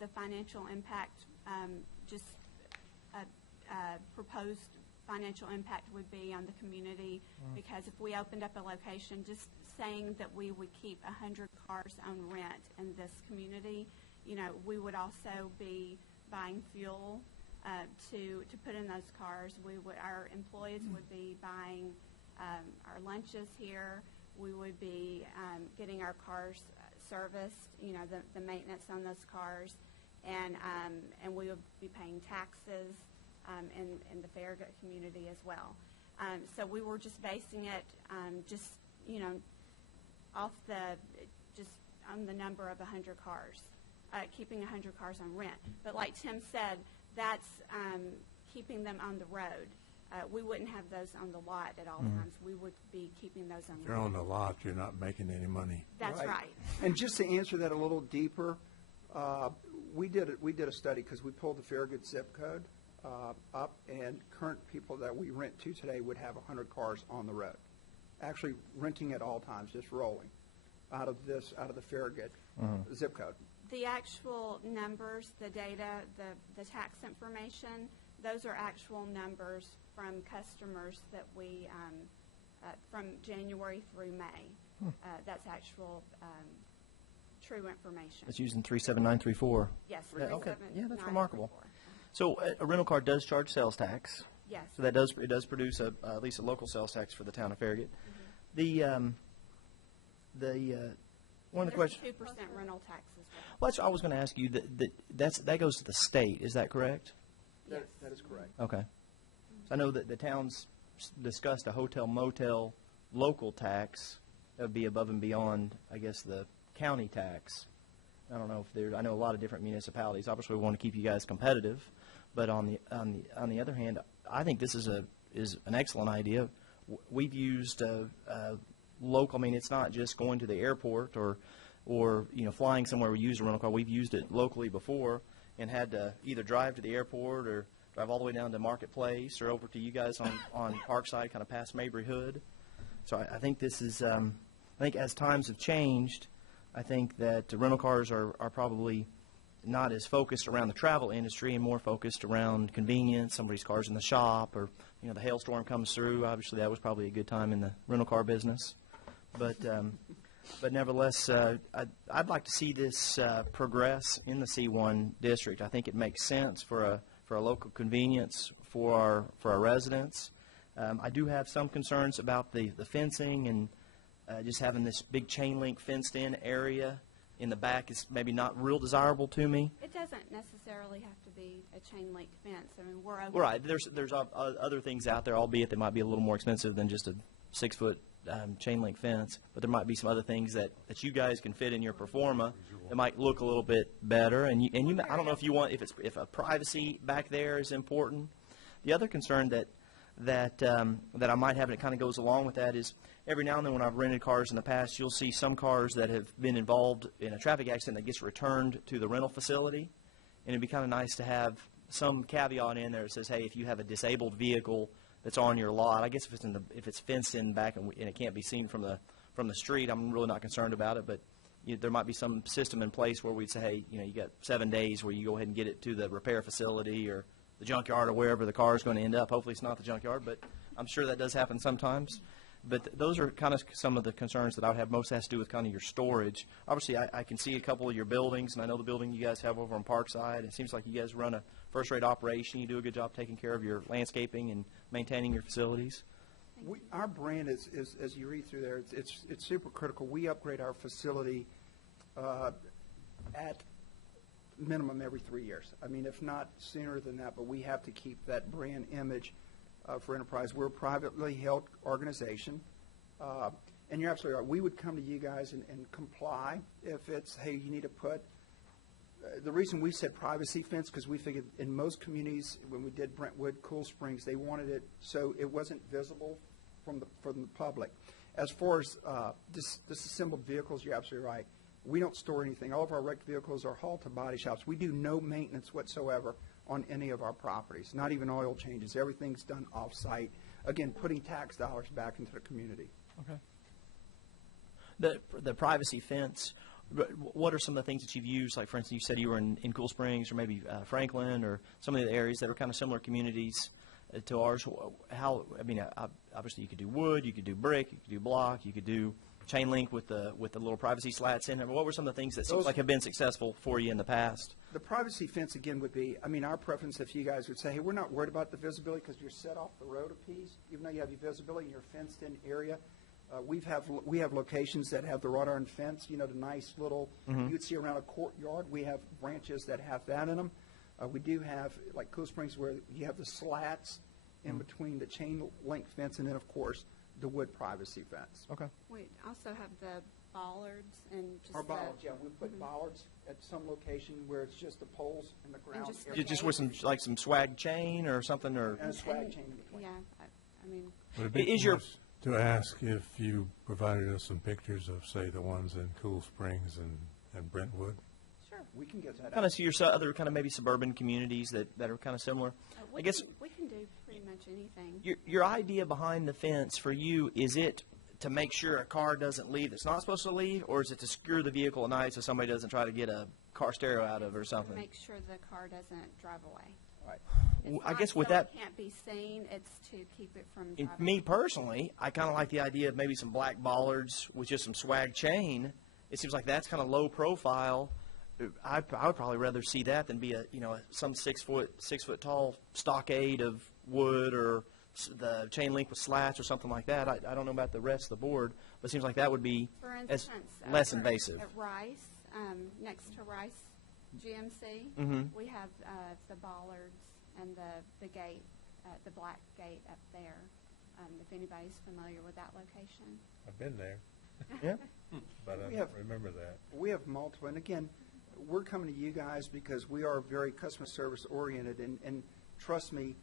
the financial impact, proposed financial impact would be on the community. Because if we opened up a location, just saying that we would keep 100 cars on rent in this community, we would also be buying fuel to put in those cars. Our employees would be buying our lunches here. We would be getting our cars serviced, the maintenance on those cars, and we would be paying taxes in the Farragut community as well. So we were just basing it on the number of 100 cars, keeping 100 cars on rent. But like Tim said, that's keeping them on the road. We wouldn't have those on the lot at all times. We would be keeping those on the If you're road. on the lot, you're not making any money. That's right. And just to answer that a little deeper, we did a study because we pulled the Farragut zip code up, and current people that we rent to today would have 100 cars on the road, actually renting at all times, just rolling out of the Farragut zip code. The actual numbers, the data, the tax information, those are actual numbers from customers that we, from January through May. That's actual true information. It's using 37934. Yes. Okay. Yeah, that's 37934. remarkable. So a rental car does charge sales tax. Yes. So it does produce at least a local sales tax for the town of Farragut. One of the questions. 2% rental tax as well. Well, I was going to ask you that goes to the state. Is that correct? Yes. That is correct. Okay. So I know that the town's discussed a hotel motel local tax that would be above and beyond, I guess, the county tax. I don't know if I know a lot of different municipalities. Obviously, we want to keep you guys competitive, but on the other hand, I think this is an excellent idea. We've used local. I mean, it's not just going to the airport or flying somewhere. We use a rental car. We've used it locally before and had to either drive to the airport or drive all the way down to Marketplace or over to you guys on Parkside, kind of past Mabry Hood. So I think this is. I think as times have changed, I think that rental cars are probably not as focused around the travel industry and more focused around convenience. Somebody's car's in the shop, or the hailstorm comes through. Obviously, that was probably a good time in the rental car business. But nevertheless, I'd like to see this progress in the C1 district. I think it makes sense for a local convenience for our residents. I do have some concerns about the fencing and just having this big chain link fenced in area in the back is maybe not real desirable to me. It doesn't necessarily have to be a chain link fence. I mean, we're open. Right. There's other things out there, albeit they might be a little more expensive than just a 6-foot chain link fence. But there might be some other things that you guys can fit in your performa that might look a little bit better. And you I don't know if a privacy back there is important. The other concern that I might have, and it kind of goes along with that, is every now and then when I've rented cars in the past, you'll see some cars that have been involved in a traffic accident that gets returned to the rental facility. And it'd be kind of nice to have some caveat in there that says, hey, if you have a disabled vehicle that's on your lot, I guess if it's fenced in back and it can't be seen from the street, I'm really not concerned about it. But there might be some system in place where we'd say, hey, you got 7 days where you go ahead and get it to the repair facility or the junkyard or wherever the car is going to end up. Hopefully it's not the junkyard, but I'm sure that does happen sometimes. But those are kind of some of the concerns that I would have. Most has to do with kind of your storage. Obviously, I can see a couple of your buildings, and I know the building you guys have over on Parkside. It seems like you guys run a first-rate operation. You do a good job taking care of your landscaping and maintaining your facilities. Our brand is, as you read through there, it's super critical. We upgrade our facility at minimum every 3 years. I mean, if not sooner than that, but we have to keep that brand image for Enterprise. We're a privately held organization, and you're absolutely right. We would come to you guys and comply if it's, hey, you need to put, the reason we said privacy fence, because we figured in most communities, when we did Brentwood, Cool Springs, they wanted it so it wasn't visible from the public. As far as disassembled vehicles, you're absolutely right. We don't store anything. All of our wrecked vehicles are hauled to body shops. We do no maintenance whatsoever on any of our properties, not even oil changes. Everything's done off-site. Again, putting tax dollars back into the community. Okay. The privacy fence, what are some of the things that you've used? Like, for instance, you said you were in Cool Springs or maybe Franklin or some of the areas that are kind of similar communities to ours. Obviously you could do wood, you could do brick, you could do block, you could do chain link with the little privacy slats in there. What were some of the things that seems like have been successful for you in the past? The privacy fence, again, would be, our preference if you guys would say, hey, we're not worried about the visibility because you're set off the road a piece, even though you have your visibility in your fenced-in area. We have locations that have the wrought iron fence, the nice little, you'd see around a courtyard. We have branches that have that in them. We do have, like Cool Springs, where you have the slats in between the chain link fence and then, of course, the wood privacy fence. Okay. We also have the bollards and just Our bollards, we put bollards at some location where it's just the poles and the ground. just the area. Just with some swag chain or something, or And a swag chain in between. Yeah, Would it be Is too your- much to ask if you provided us some pictures of, say, the ones in Cool Springs and Brentwood? We can get that kind out. of see your other kind of maybe suburban communities that are kind of similar? I guess we can do pretty much anything. your idea behind the fence for you, is it to make sure a car doesn't leave that's not supposed to leave, or is it to secure the vehicle at night so somebody doesn't try to get a car stereo out of it or something? Make sure the car doesn't drive away. Right. It's I not guess with so that- it can't be seen. It's to keep it from And driving. me personally, I kind of like the idea of maybe some black bollards with just some swag chain. It seems like that's kind of low profile. I would probably rather see that than be some 6 foot tall stockade of wood or the chain link with slats or something like that. I don't know about the rest of the board, but it seems like that would be For as instance, less over invasive. At Rice, next to Rice GMC, we have the bollards and the gate, the black gate up there. If anybody's familiar with that location. I've been there, Yeah. but I We don't have- remember that. We have multiple, and again, we're coming to you guys because we are very customer service oriented, and trust me,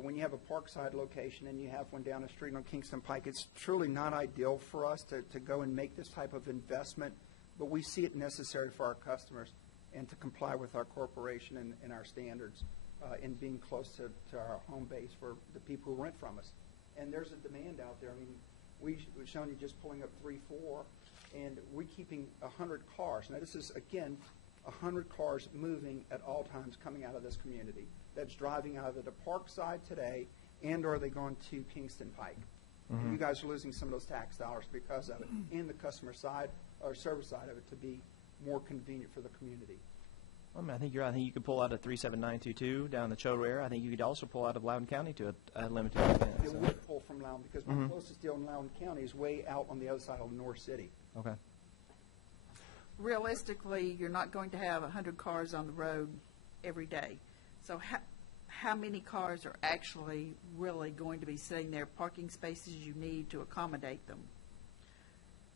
when you have a Parkside location and you have one down the street on Kingston Pike, it's truly not ideal for us to go and make this type of investment, but we see it necessary for our customers and to comply with our corporation and our standards in being close to our home base for the people who rent from us. And there's a demand out there. We've shown you just pulling up 3-4, and we're keeping 100 cars. Now, this is, again, 100 cars moving at all times coming out of this community. That's driving either to Parkside today and or they going to Kingston Pike. And you guys are losing some of those tax dollars because of it, and the customer side or service side of it to be more convenient for the community. I think you're right. I think you could pull out a 37922 down the Choteau area. I think you could also pull out of Loudoun County to a limited extent. It would pull from Loudoun because my closest deal in Loudoun County is way out on the other side of North City. Okay. Realistically, you're not going to have 100 cars on the road every day. So how many cars are actually really going to be sitting there, parking spaces you need to accommodate them?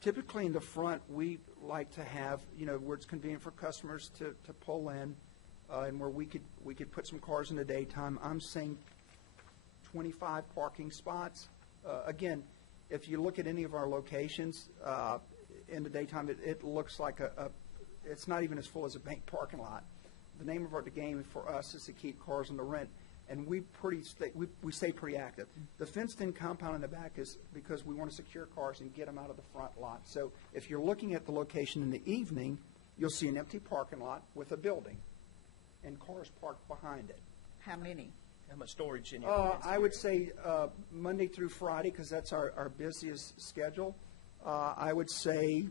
Typically in the front, we like to have, where it's convenient for customers to pull in, and where we could put some cars in the daytime. I'm saying 25 parking spots. Again, if you look at any of our locations in the daytime, it looks like it's not even as full as a bank parking lot. The name of the game for us is to keep cars on the rent, and we stay pretty active. The fenced-in compound in the back is because we want to secure cars and get them out of the front lot. So if you're looking at the location in the evening, you'll see an empty parking lot with a building and cars parked behind it. How many? How much storage in your I would say Monday through Friday, because that's our busiest schedule. I would say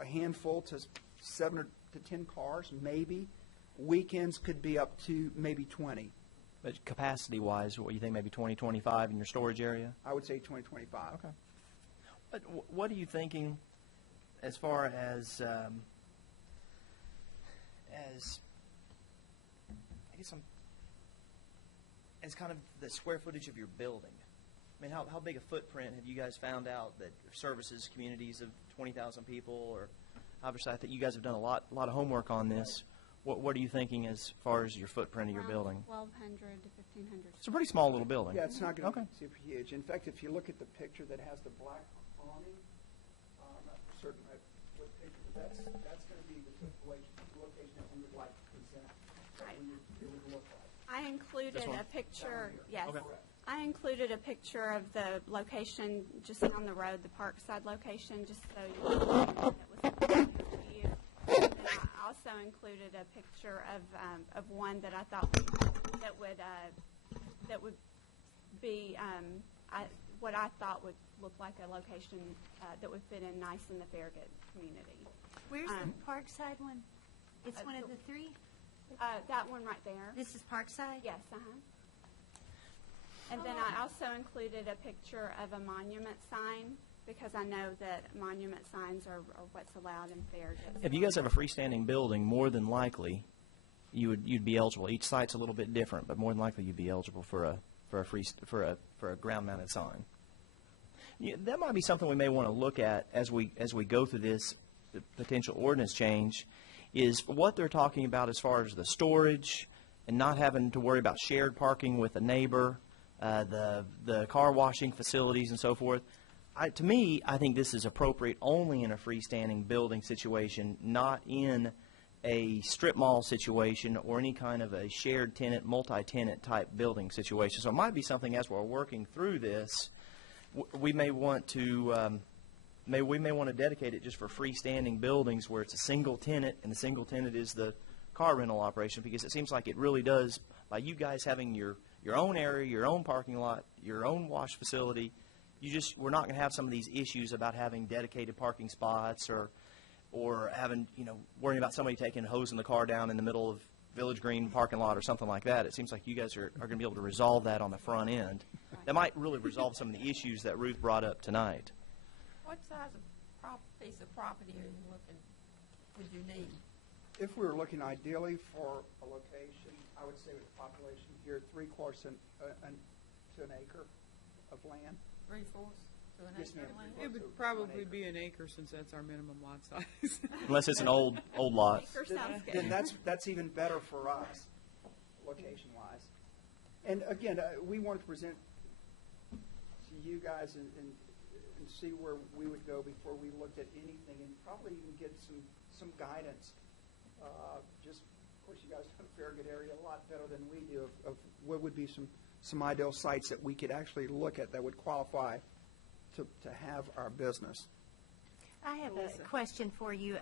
a handful to 7 to 10 cars, maybe. Weekends could be up to maybe 20. But capacity-wise, what do you think, maybe 20, 25 in your storage area? I would say 20, 25. Okay. But what are you thinking as far as I guess as kind of the square footage of your building? I mean, how big a footprint have you guys found out that services communities of 20,000 people? Or obviously, I think you guys have done a lot of homework on this. What are you thinking as far as your footprint of your building? 1,200 to 1,500. It's a pretty small little building. Yeah, it's not going to Okay. be super huge. In fact, if you look at the picture that has the black awning, I'm not certain what picture, but that's going to be the location that we would like to present. That Right. it would look like. I included This one? a picture, yes. Okay. I included a picture of the location just down the road, the Parkside location, just so you know that was familiar to you. And then I also included a picture of one that I thought that would be what I thought would look like a location that would fit in nice in the Farragut community. Where's the Parkside one? It's one of the three? That one right there. This is Parkside? Yes, And then I also included a picture of a monument sign because I know that monument signs are what's allowed in Farragut. If you guys have a freestanding building, more than likely you'd be eligible. Each site's a little bit different, but more than likely you'd be eligible for a ground-mounted sign. That might be something we may want to look at as we go through this potential ordinance change, is what they're talking about as far as the storage and not having to worry about shared parking with a neighbor, the car washing facilities and so forth. To me, I think this is appropriate only in a freestanding building situation, not in a strip mall situation or any kind of a shared tenant, multi-tenant type building situation. So it might be something as we're working through this, we may want to dedicate it just for freestanding buildings where it's a single tenant and the single tenant is the car rental operation, because it seems like it really does, by you guys having your own area, your own parking lot, your own wash facility, we're not going to have some of these issues about having dedicated parking spots or having, worrying about somebody taking a hose in the car down in the middle of Village Green parking lot or something like that. It seems like you guys are going to be able to resolve that on the front end. That might really resolve some of the issues that Ruth brought up tonight. What size of piece of property would you need? If we were looking ideally for a location, I would say with the population here, 3/4 to an acre of land. 3/4 to an Yes, acre ma'am. land? It would probably be an acre since that's our minimum lot size. Unless it's an old lot. Acre sounds good. Then that's even better for us, location-wise. And again, we wanted to present to you guys and see where we would go before we looked at anything, and probably even get some guidance. Just, of course, you guys know the Farragut area a lot better than we do of what would be some ideal sites that we could actually look at that would qualify to have our business. I have a question for you.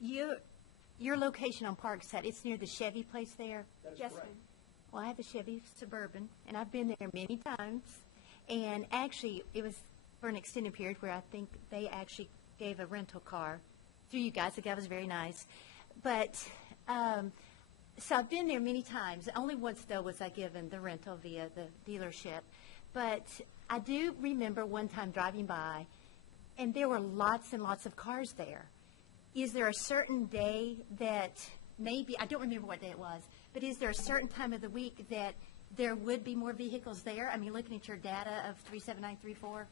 Your location on Parkside, it's near the Chevy place there? That is Yes, correct. ma'am. Well, I have a Chevy Suburban, and I've been there many times. And actually, it was for an extended period where I think they actually gave a rental car through you guys. The guy was very nice. But, so I've been there many times. Only once, though, was I given the rental via the dealership. But I do remember one time driving by, and there were lots and lots of cars there. Is there a certain day that maybe, I don't remember what day it was, but is there a certain time of the week that there would be more vehicles there? I mean, looking at your data of 37934,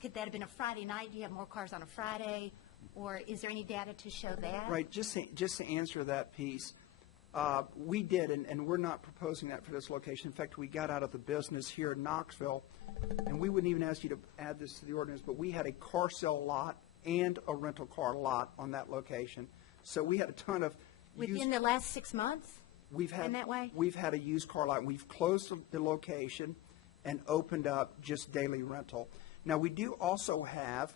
could that have been a Friday night? Do you have more cars on a Friday? Or is there any data to show that? Right, just to answer that piece, we did, and we're not proposing that for this location. In fact, we got out of the business here in Knoxville, and we wouldn't even ask you to add this to the ordinance, but we had a car sale lot and a rental car lot on that location. So we had a ton of Within the last 6 months? In that way? We've had a used car lot. We've closed the location and opened up just daily rental. Now, we do also have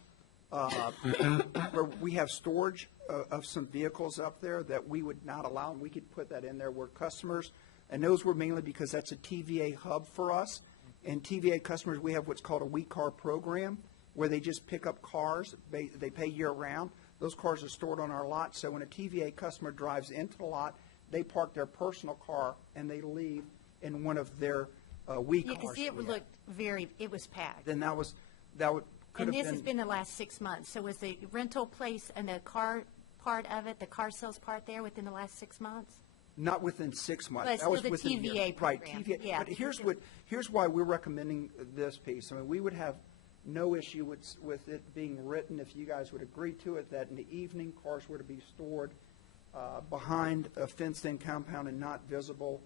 where we have storage of some vehicles up there that we would not allow, and we could put that in there where customers, and those were mainly because that's a TVA hub for us. And TVA customers, we have what's called a week car program where they just pick up cars. They pay year-round. Those cars are stored on our lot. So when a TVA customer drives into the lot, they park their personal car and they leave in one of their week cars. Yeah, because it looked it was packed. Then could And have this been. has been the last 6 months. So was the rental place and the car part of it, the car sales part there within the last 6 months? Not within 6 months. But That was still the within a year. TVA Right, program. TVA. Yeah. But here's why we're recommending this piece. I mean, we would have no issue with it being written if you guys would agree to it, that in the evening, cars were to be stored behind a fenced-in compound and not visible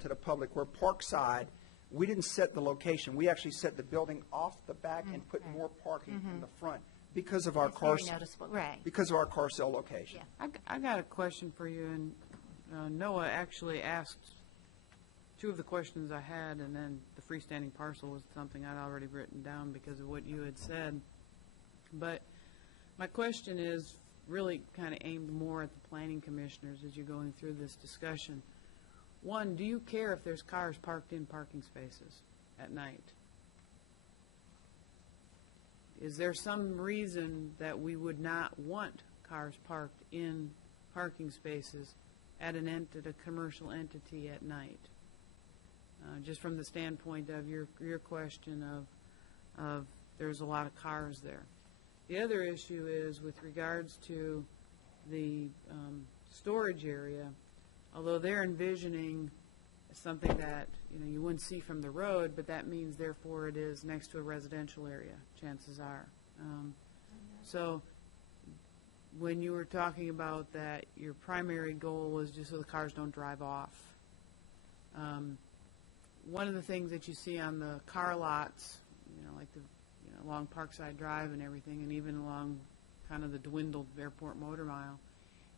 to the public. Where Parkside, we didn't set the location. We actually set the building off the back and put more parking in the front because of our It's car very noticeable, right. because of our car sale location. Yeah. I got a question for you, and Noah actually asked two of the questions I had, and then the freestanding parcel was something I'd already written down because of what you had said. But my question is really kind of aimed more at the planning commissioners as you're going through this discussion. One, do you care if there's cars parked in parking spaces at night? Is there some reason that we would not want cars parked in parking spaces at a commercial entity at night? Just from the standpoint of your question of there's a lot of cars there. The other issue is with regards to the storage area, although they're envisioning something that you wouldn't see from the road, but that means therefore it is next to a residential area, chances are. So when you were talking about that, your primary goal was just so the cars don't drive off. One of the things that you see on the car lots, like along Parkside Drive and everything, and even along kind of the dwindled airport motor mile,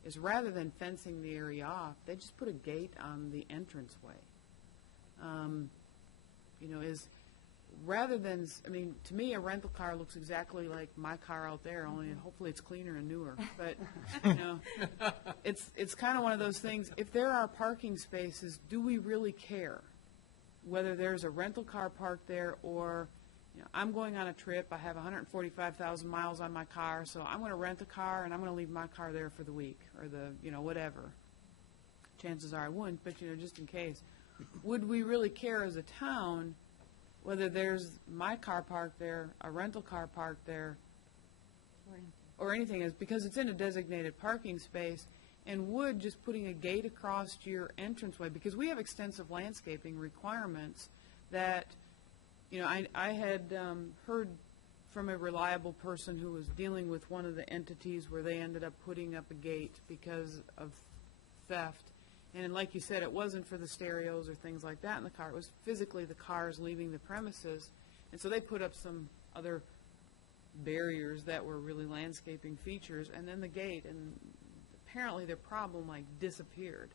is rather than fencing the area off, they just put a gate on the entranceway. Is rather than, to me, a rental car looks exactly like my car out there, only hopefully it's cleaner and newer. But, it's kind of one of those things. If there are parking spaces, do we really care whether there's a rental car parked there or, I'm going on a trip, I have 145,000 miles on my car, so I'm going to rent a car and I'm going to leave my car there for the week or whatever. Chances are I wouldn't, but, just in case. Would we really care as a town whether there's my car parked there, a rental car parked there, or anything is because it's in a designated parking space, and would just putting a gate across your entranceway, because we have extensive landscaping requirements that, I had heard from a reliable person who was dealing with one of the entities where they ended up putting up a gate because of theft. And like you said, it wasn't for the stereos or things like that in the car. It was physically the cars leaving the premises. And so they put up some other barriers that were really landscaping features, and then the gate, and apparently their problem disappeared.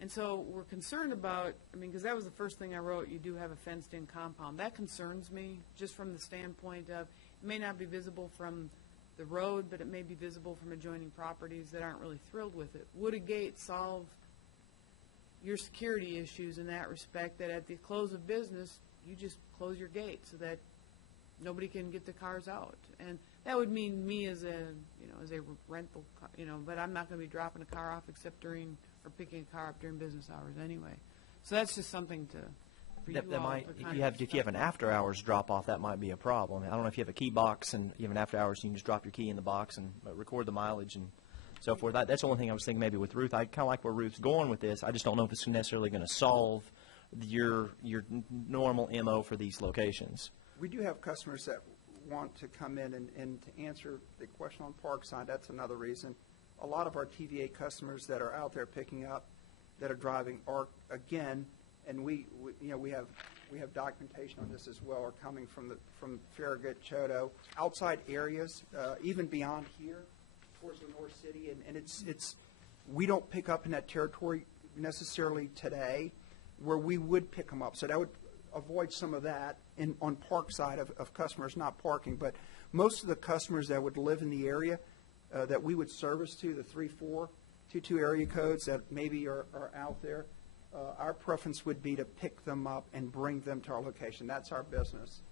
And so we're concerned about, because that was the first thing I wrote, you do have a fenced-in compound. That concerns me just from the standpoint of it may not be visible from the road, but it may be visible from adjoining properties that aren't really thrilled with it. Would a gate solve your security issues in that respect, that at the close of business, you just close your gate so that nobody can get the cars out? And that would mean me as a rental, but I'm not going to be dropping a car off except or picking a car up during business hours anyway. So that's just something for you all might, to if kind you of have an after hours drop off, that might be a problem. I don't know if you have a key box and you have an after hours, you can just drop your key in the box and record the mileage and so forth. That's the only thing I was thinking maybe with Ruth. I kind of like where Ruth's going with this. I just don't know if it's necessarily going to solve your normal MO for these locations. We do have customers that want to come in and to answer the question on Parkside. That's another reason. A lot of our TVA customers that are out there picking up, that are driving, are again, and we have documentation on this as well, are coming from Farragut, Choteau, outside areas, even beyond here, towards the North City, and it's we don't pick up in that territory necessarily today, where we would pick them up. So that would avoid some of that on Parkside of customers not parking. But most of the customers that would live in the area that we would service to, the 3422 area codes that maybe are out there, our preference would be to pick them up and bring them to our location. That's our business.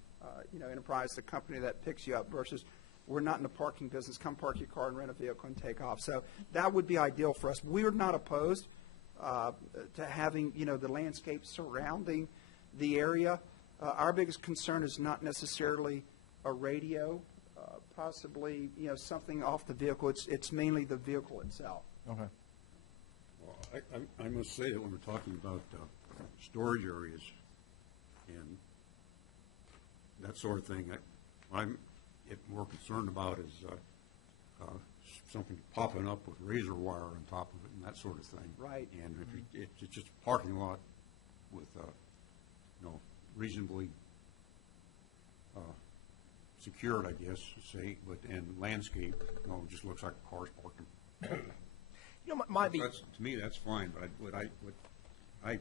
Enterprise, the company that picks you up, versus we're not in the parking business. Come park your car and rent a vehicle and take off. So that would be ideal for us. We're not opposed to having, the landscape surrounding the area. Our biggest concern is not necessarily a radio, possibly, something off the vehicle. It's mainly the vehicle itself. Okay. Well, I must say that when we're talking about storage areas and that sort of thing, I'm more concerned about is something popping up with razor wire on top of it and that sort of thing. Right. And if it's just a parking lot with, reasonably secured, I guess, say, and landscape, it just looks like a car's parking. Might be. To me, that's fine, but what I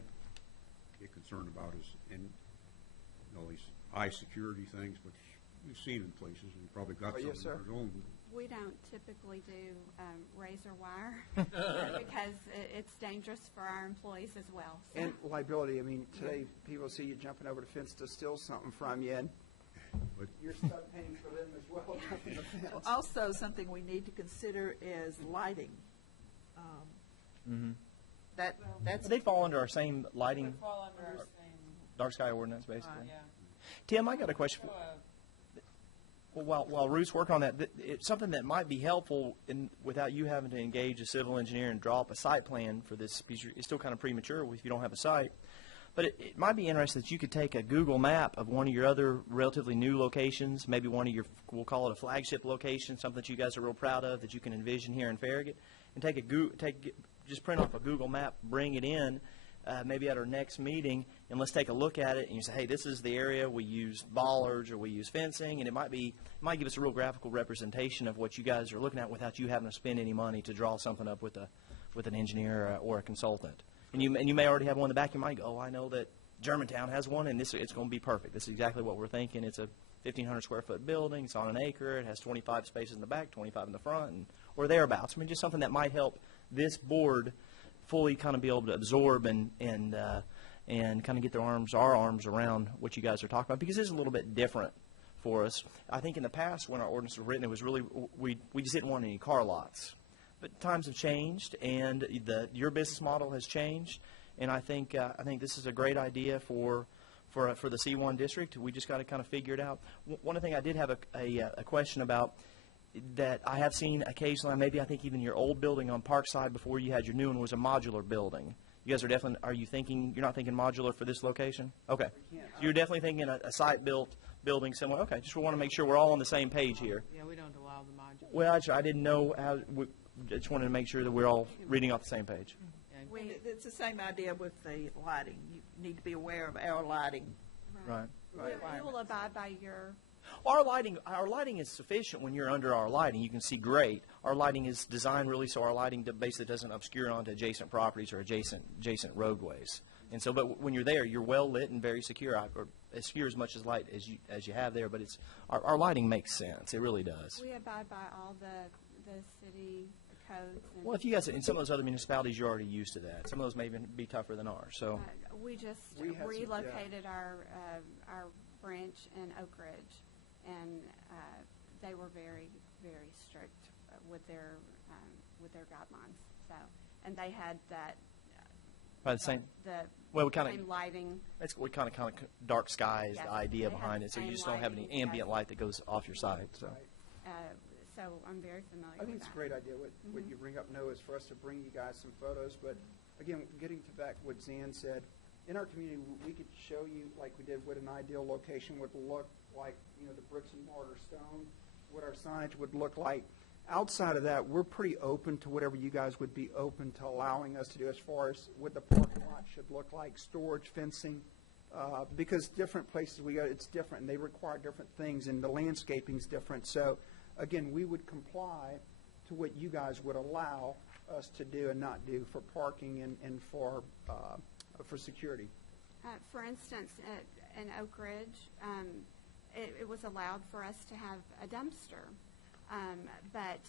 get concerned about is, and these eye security things, which we've seen in places, and probably got Oh, some yes, sir. of their own. We don't typically do razor wire because it's dangerous for our employees as well. So- And liability, I mean, today, people see you jumping over the fence to steal something from you, and But you're stuck paying for them as well, jumping the fence. Also, something we need to consider is lighting. That's They fall under our same lighting, dark sky ordinance, basically. Tim, I got a question. Well, while Ruth's working on that, it's something that might be helpful without you having to engage a civil engineer and draw up a site plan for this. It's still kind of premature if you don't have a site. But it might be interesting that you could take a Google map of one of your other relatively new locations, maybe one of your, we'll call it a flagship location, something that you guys are real proud of that you can envision here in Farragut, and just print off a Google map, bring it in, maybe at our next meeting, and let's take a look at it. And you say, hey, this is the area we use bollards or we use fencing, and it might give us a real graphical representation of what you guys are looking at without you having to spend any money to draw something up with an engineer or a consultant. And you may already have one in the back of your mind. Oh, I know that Germantown has one, and it's going to be perfect. This is exactly what we're thinking. It's a 1,500 square foot building. It's on an acre. It has 25 spaces in the back, 25 in the front, or thereabouts. I mean, just something that might help this board fully kind of be able to absorb and kind of get our arms around what you guys are talking about, because it's a little bit different for us. I think in the past when our ordinance was written, it was really we just didn't want any car lots. But times have changed, and your business model has changed, and I think this is a great idea for the C1 district. We just got to kind of figure it out. One thing I did have a question about that I have seen occasionally, maybe I think even your old building on Parkside before you had your new one was a modular building. You guys are definitely, you're not thinking modular for this location? Okay. So you're definitely thinking a site-built building similar. Okay, just want to make sure we're all on the same page here. Yeah, we don't allow the modular. Well, I didn't know how. I just wanted to make sure that we're all reading off the same page. it's the same idea with the lighting. You need to be aware of our lighting. Right. We will abide by your. Well, our lighting is sufficient when you're under our lighting. You can see great. Our lighting is designed really so our lighting basically doesn't obscure onto adjacent properties or adjacent roadways. And so, but when you're there, you're well lit and very secure, or as secure as much as light as you have there. But it's our lighting makes sense. It really does. We abide by all the city codes. And Well, if you guys in some of those other municipalities, you're already used to that. Some of those may even be tougher than ours. So. we just We had some- relocated our branch in Oak Ridge, and they were very, very strict with their guidelines. So, and they had that By the same. the same lighting. We kind of dark sky is Yes, the idea they have behind the it. So you same just don't have any lighting, ambient yes. light that goes off your side. So. So I'm very familiar I with think it's that. a great idea. What you bring up, Noah, is for us to bring you guys some photos. But again, getting to back what Zan said, in our community, we could show you, like we did, what an ideal location would look like, the bricks and mortar stone, what our signage would look like. Outside of that, we're pretty open to whatever you guys would be open to allowing us to do as far as what the parking lot should look like, storage, fencing, because different places we go, it's different, and they require different things, and the landscaping's different. So, again, we would comply to what you guys would allow us to do and not do for parking and for security. For instance, in Oak Ridge, it was allowed for us to have a dumpster, but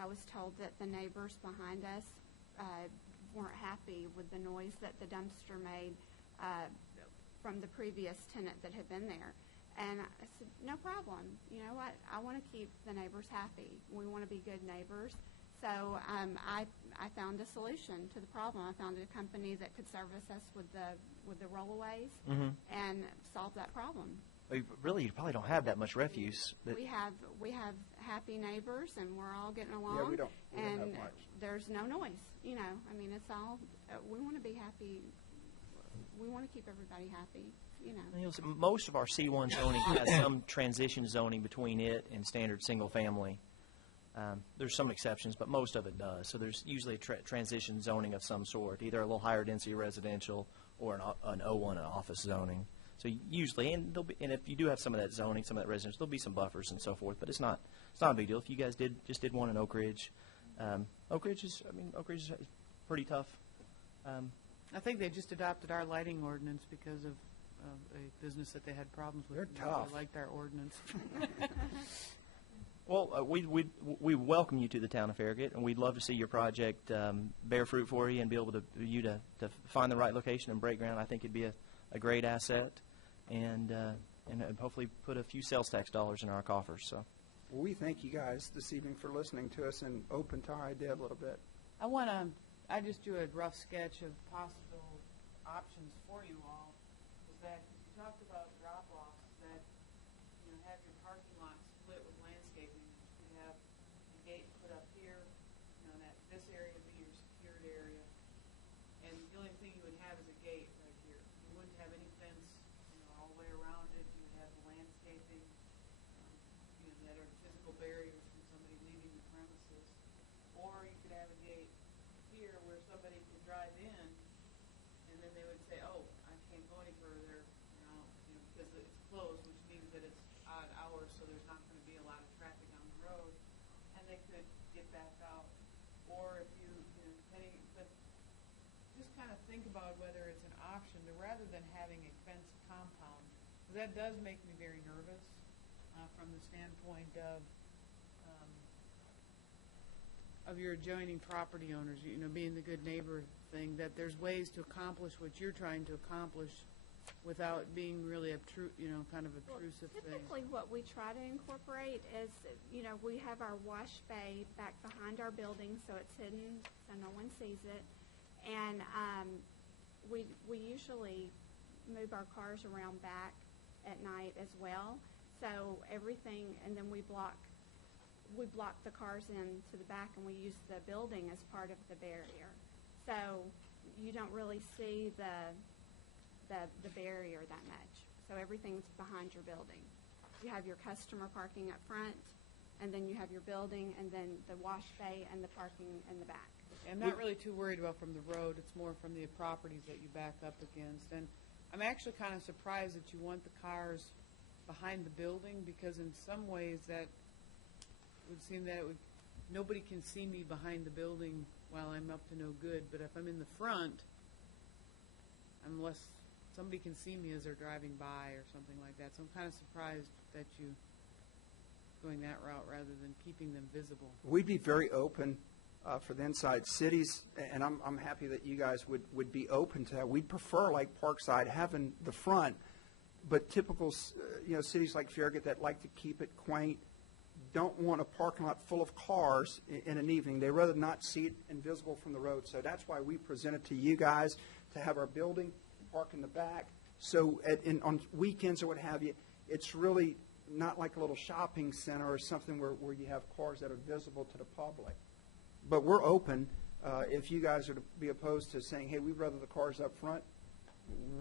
I was told that the neighbors behind us weren't happy with the noise that the dumpster made from the previous tenant that had been there. And I said, no problem. You know what? I want to keep the neighbors happy. We want to be good neighbors. So I found a solution to the problem. I found a company that could service us with the rollaways and solve that problem. Really, you probably don't have that much refuse. We have happy neighbors, and we're all getting along. Yeah, we don't and have much. There's no noise. I mean, it's all. We want to be happy. We want to keep everybody happy. Most of our C1 zoning has some transition zoning between it and standard single family. There's some exceptions, but most of it does. So there's usually a transition zoning of some sort, either a little higher density residential or an O1 office zoning. So usually, and if you do have some of that zoning, some of that residential, there'll be some buffers and so forth. But it's not a big deal. If you guys just did one in Oak Ridge, Oak Ridge is pretty tough I think they just adopted our lighting ordinance because of a business that they had problems with. They're tough. They liked our ordinance. Well, we welcome you to the town of Farragut, and we'd love to see your project bear fruit for you and be able to find the right location and break ground. I think it'd be a great asset, and hopefully put a few sales tax dollars in our coffers. So, Well, we thank you guys this evening for listening to us and open to our idea a little bit. I just drew a rough sketch of possible options for you all. Is that you talked about drop-offs, that have your parking lot split with landscaping. You have a gate put up here, that this area would be your secured area, and the only thing you would have is a gate right here. You wouldn't have any fence, all the way around it. You would have the landscaping, that are physical barriers from somebody leaving the premises, or you could have a gate here where somebody could drive in, and then they would say, "Oh, I can't go any further," because it's closed, which means that it's odd hours, so there's not going to be a lot of traffic on the road, and they could get back out. Or if you, but just kind of think about whether it's an option, rather than having a fenced compound, because that does make me very nervous from the standpoint of your adjoining property owners, being the good neighbor thing, that there's ways to accomplish what you're trying to accomplish without being really kind of obtrusive thing. Typically, what we try to incorporate is, we have our wash bay back behind our building, so it's hidden, so no one sees it. And we usually move our cars around back at night as well. So everything, and then we block the cars into the back, and we use the building as part of the barrier. So you don't really see the barrier that much. So everything's behind your building. You have your customer parking up front, and then you have your building, and then the wash bay and the parking in the back. I'm not really too worried about from the road. It's more from the properties that you back up against. And I'm actually kind of surprised that you want the cars behind the building, because in some ways that would seem that nobody can see me behind the building while I'm up to no good. But if I'm in the front, unless somebody can see me as they're driving by or something like that. So I'm kind of surprised that you going that route rather than keeping them visible. We'd be very open for the inside cities, and I'm happy that you guys would be open to that. We'd prefer, like Parkside, having the front, but typical cities like Farragut that like to keep it quaint don't want a parking lot full of cars in an evening. They rather not see it invisible from the road. So that's why we present it to you guys, to have our building, park in the back. So on weekends or what have you, it's really not like a little shopping center or something where you have cars that are visible to the public. But we're open. If you guys are to be opposed to saying, hey, we'd rather the cars up front,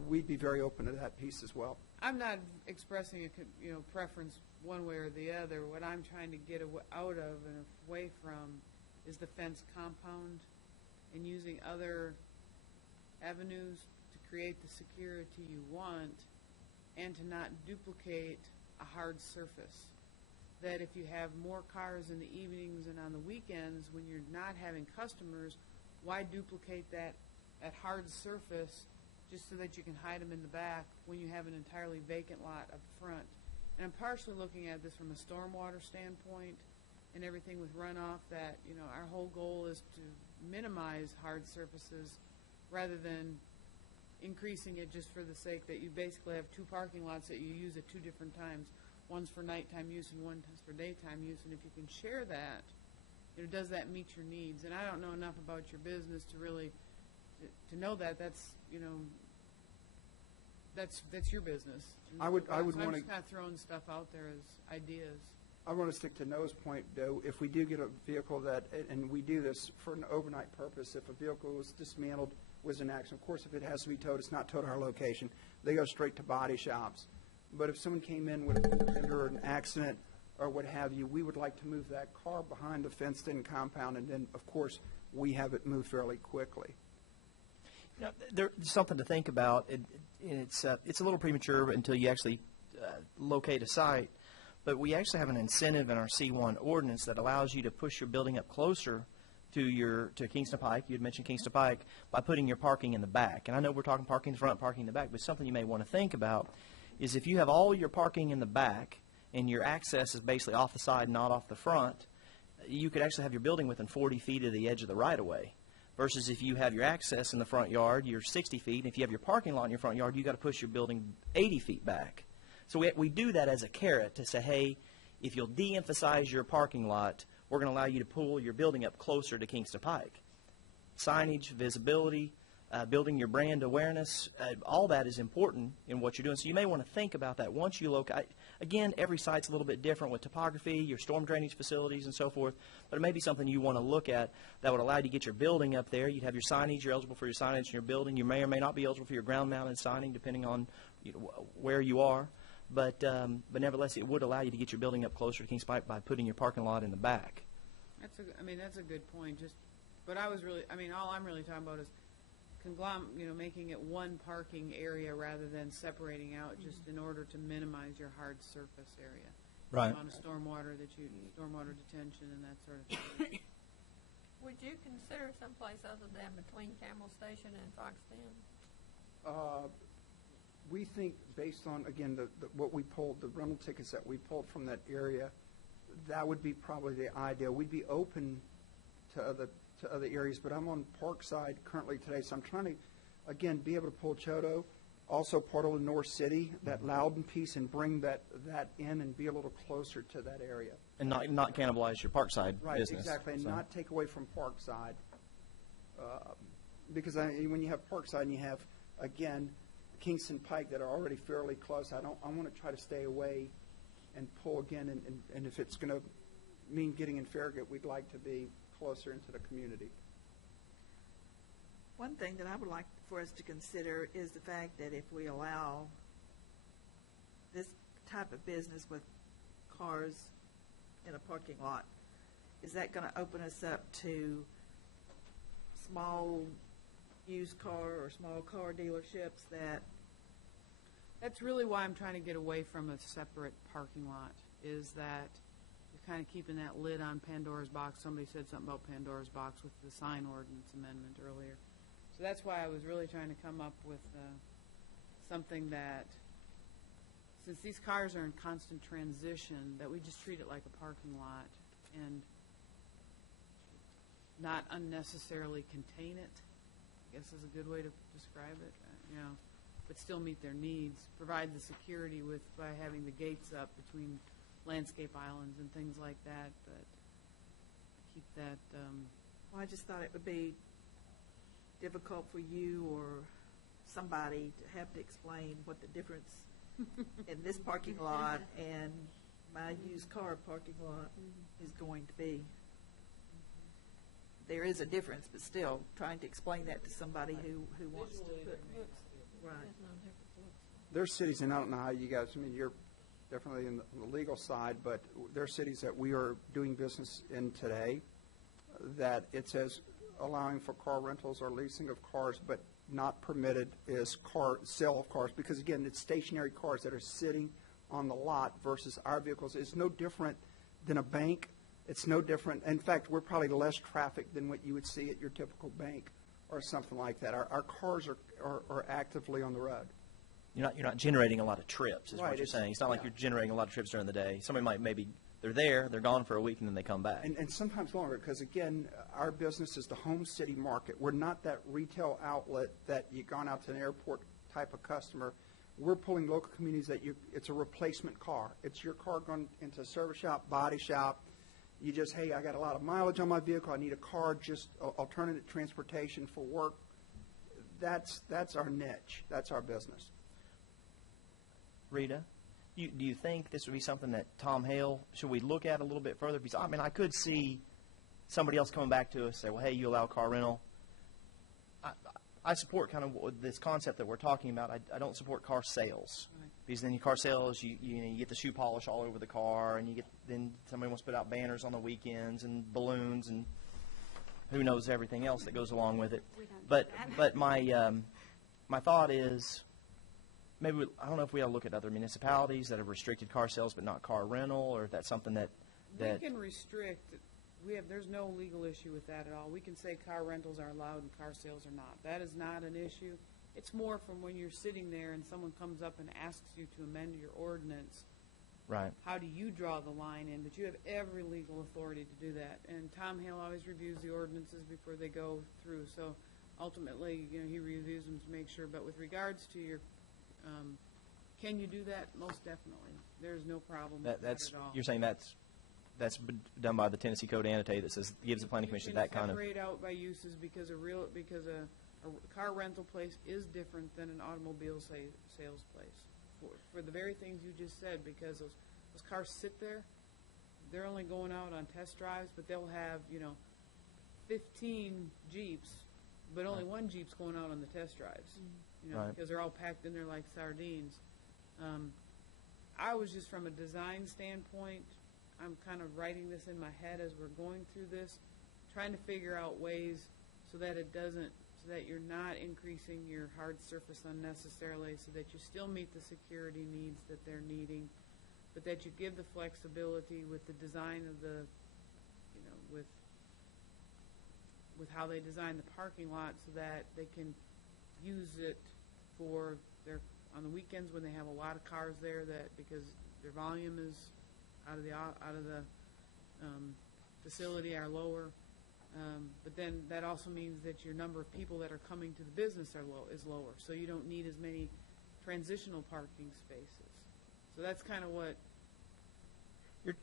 we'd be very open to that piece as well. I'm not expressing a preference one way or the other. What I'm trying to get out of and away from is the fence compound and using other avenues to create the security you want and to not duplicate a hard surface. That if you have more cars in the evenings and on the weekends when you're not having customers, why duplicate that hard surface just so that you can hide them in the back when you have an entirely vacant lot up front? And I'm partially looking at this from a stormwater standpoint and everything with runoff, that our whole goal is to minimize hard surfaces rather than increasing it just for the sake that you basically have two parking lots that you use at two different times. One's for nighttime use and one's for daytime use. And if you can share that, does that meet your needs? And I don't know enough about your business to really to know that. That's your business. And I would so I'm want to. just kind of throwing stuff out there as ideas. I want to stick to Noah's point, though. If we do get a vehicle and we do this for an overnight purpose, if a vehicle was dismantled, was an accident, of course, if it has to be towed, it's not towed to our location. They go straight to body shops. But if someone came in with a fender or an accident or what have you, we would like to move that car behind the fenced-in compound, and then, of course, we have it moved fairly quickly. There's something to think about. It's a little premature until you actually locate a site, but we actually have an incentive in our C1 ordinance that allows you to push your building up closer to Kingston Pike, you had mentioned Kingston Pike, by putting your parking in the back. And I know we're talking parking in the front, parking in the back, but something you may want to think about is if you have all your parking in the back and your access is basically off the side, not off the front, you could actually have your building within 40 feet of the edge of the right-of-way. Versus if you have your access in the front yard, you're 60 feet, and if you have your parking lot in your front yard, you've got to push your building 80 feet back. So we do that as a carrot to say, hey, if you'll de-emphasize your parking lot, we're going to allow you to pull your building up closer to Kingston Pike. Signage, visibility, building your brand awareness, all that is important in what you're doing. So you may want to think about that once you locate. Again, every site's a little bit different with topography, your storm drainage facilities and so forth, but it may be something you want to look at that would allow you to get your building up there. You'd have your signage, you're eligible for your signage in your building. You may or may not be eligible for your ground-mounted signing depending on where you are. But nevertheless, it would allow you to get your building up closer to Kings Pike by putting your parking lot in the back. That's a good point. But all I'm really talking about is making it one parking area rather than separating out just in order to minimize your hard surface area. Right. On stormwater detention and that sort of thing. Would you consider someplace other than between Camel Station and Fox Bend? We think based on, again, what we pulled, the rental tickets that we pulled from that area, that would be probably the ideal. We'd be open to other areas, but I'm on Parkside currently today, so I'm trying to, again, be able to pull Choteau, also part of the North City, that Loudon piece, and bring that in and be a little closer to that area. And not cannibalize your Parkside right, business. Exactly, and not take away from Parkside. Because when you have Parkside and you have, again, Kingston Pike that are already fairly close, I want to try to stay away and pull again, and if it's going to mean getting in Farragut, we'd like to be closer into the community. One thing that I would like for us to consider is the fact that if we allow this type of business with cars in a parking lot, is that going to open us up to small used car or small car dealerships that... That's really why I'm trying to get away from a separate parking lot, is that you're kind of keeping that lid on Pandora's box. Somebody said something about Pandora's box with the sign ordinance amendment earlier. So that's why I was really trying to come up with something that, since these cars are in constant transition, that we just treat it like a parking lot and not unnecessarily contain it, I guess is a good way to describe it, but still meet their needs, provide the security by having the gates up between landscape islands and things like that, but keep that... Well, I just thought it would be difficult for you or somebody to have to explain what the difference in this parking lot and my used car parking lot is going to be. There is a difference, but still, trying to explain that to somebody who wants to put... Right. There are cities, and I don't know how you guys, you're definitely in the legal side, but there are cities that we are doing business in today that it says allowing for car rentals or leasing of cars, but not permitted is sale of cars, because again, it's stationary cars that are sitting on the lot versus our vehicles. It's no different than a bank. It's no different. In fact, we're probably less traffic than what you would see at your typical bank or something like that. Our cars are actively on the road. You're not generating a lot of trips, is Right, what you're saying. It's not like yeah. you're generating a lot of trips during the day. Somebody might they're gone for a week and then they come back. And sometimes longer, because again, our business is the home city market. We're not that retail outlet that you've gone out to an airport type of customer. We're pulling local communities that it's a replacement car. It's your car going into a service shop, body shop. You just, hey, I got a lot of mileage on my vehicle. I need a car, just alternative transportation for work. That's our niche. That's our business. Rita, do you think this would be something that Tom Hale, should we look at a little bit further? Because, I could see somebody else coming back to us and say, well, hey, you allow car rental. I support kind of this concept that we're talking about. I don't support car sales. Right. Because then your car sales, you get the shoe polish all over the car, and then somebody wants to put out banners on the weekends and balloons and who knows everything else that goes along with it. But my thought is, maybe I don't know if we ought to look at other municipalities that have restricted car sales but not car rental, or if that's something that we can restrict there's no legal issue with that at all. We can say car rentals are allowed and car sales are not. That is not an issue. It's more from when you're sitting there and someone comes up and asks you to amend your ordinance. Right. How do you draw the line in? But you have every legal authority to do that. And Tom Hale always reviews the ordinances before they go through. So ultimately, he reviews them to make sure. But with regards to your, can you do that? Most definitely. There's no problem with that at all. You're saying that's done by the Tennessee Code Annotated that says, gives the planning commission that kind of. Separate out by uses because a car rental place is different than an automobile sales place. For the very things you just said, because those cars sit there, they're only going out on test drives, but they'll have, 15 Jeeps, but only one Jeep's going out on the test drives, Right. because they're all packed in there like sardines. I was just from a design standpoint, I'm kind of writing this in my head as we're going through this, trying to figure out ways so that that you're not increasing your hard surface unnecessarily, so that you still meet the security needs that they're needing, but that you give the flexibility with the design of the, with how they design the parking lot, so that they can use it for on the weekends when they have a lot of cars there, that because their volume is out of the facility are lower. But then that also means that your number of people that are coming to the business is lower, so you don't need as many transitional parking spaces. So that's kind of what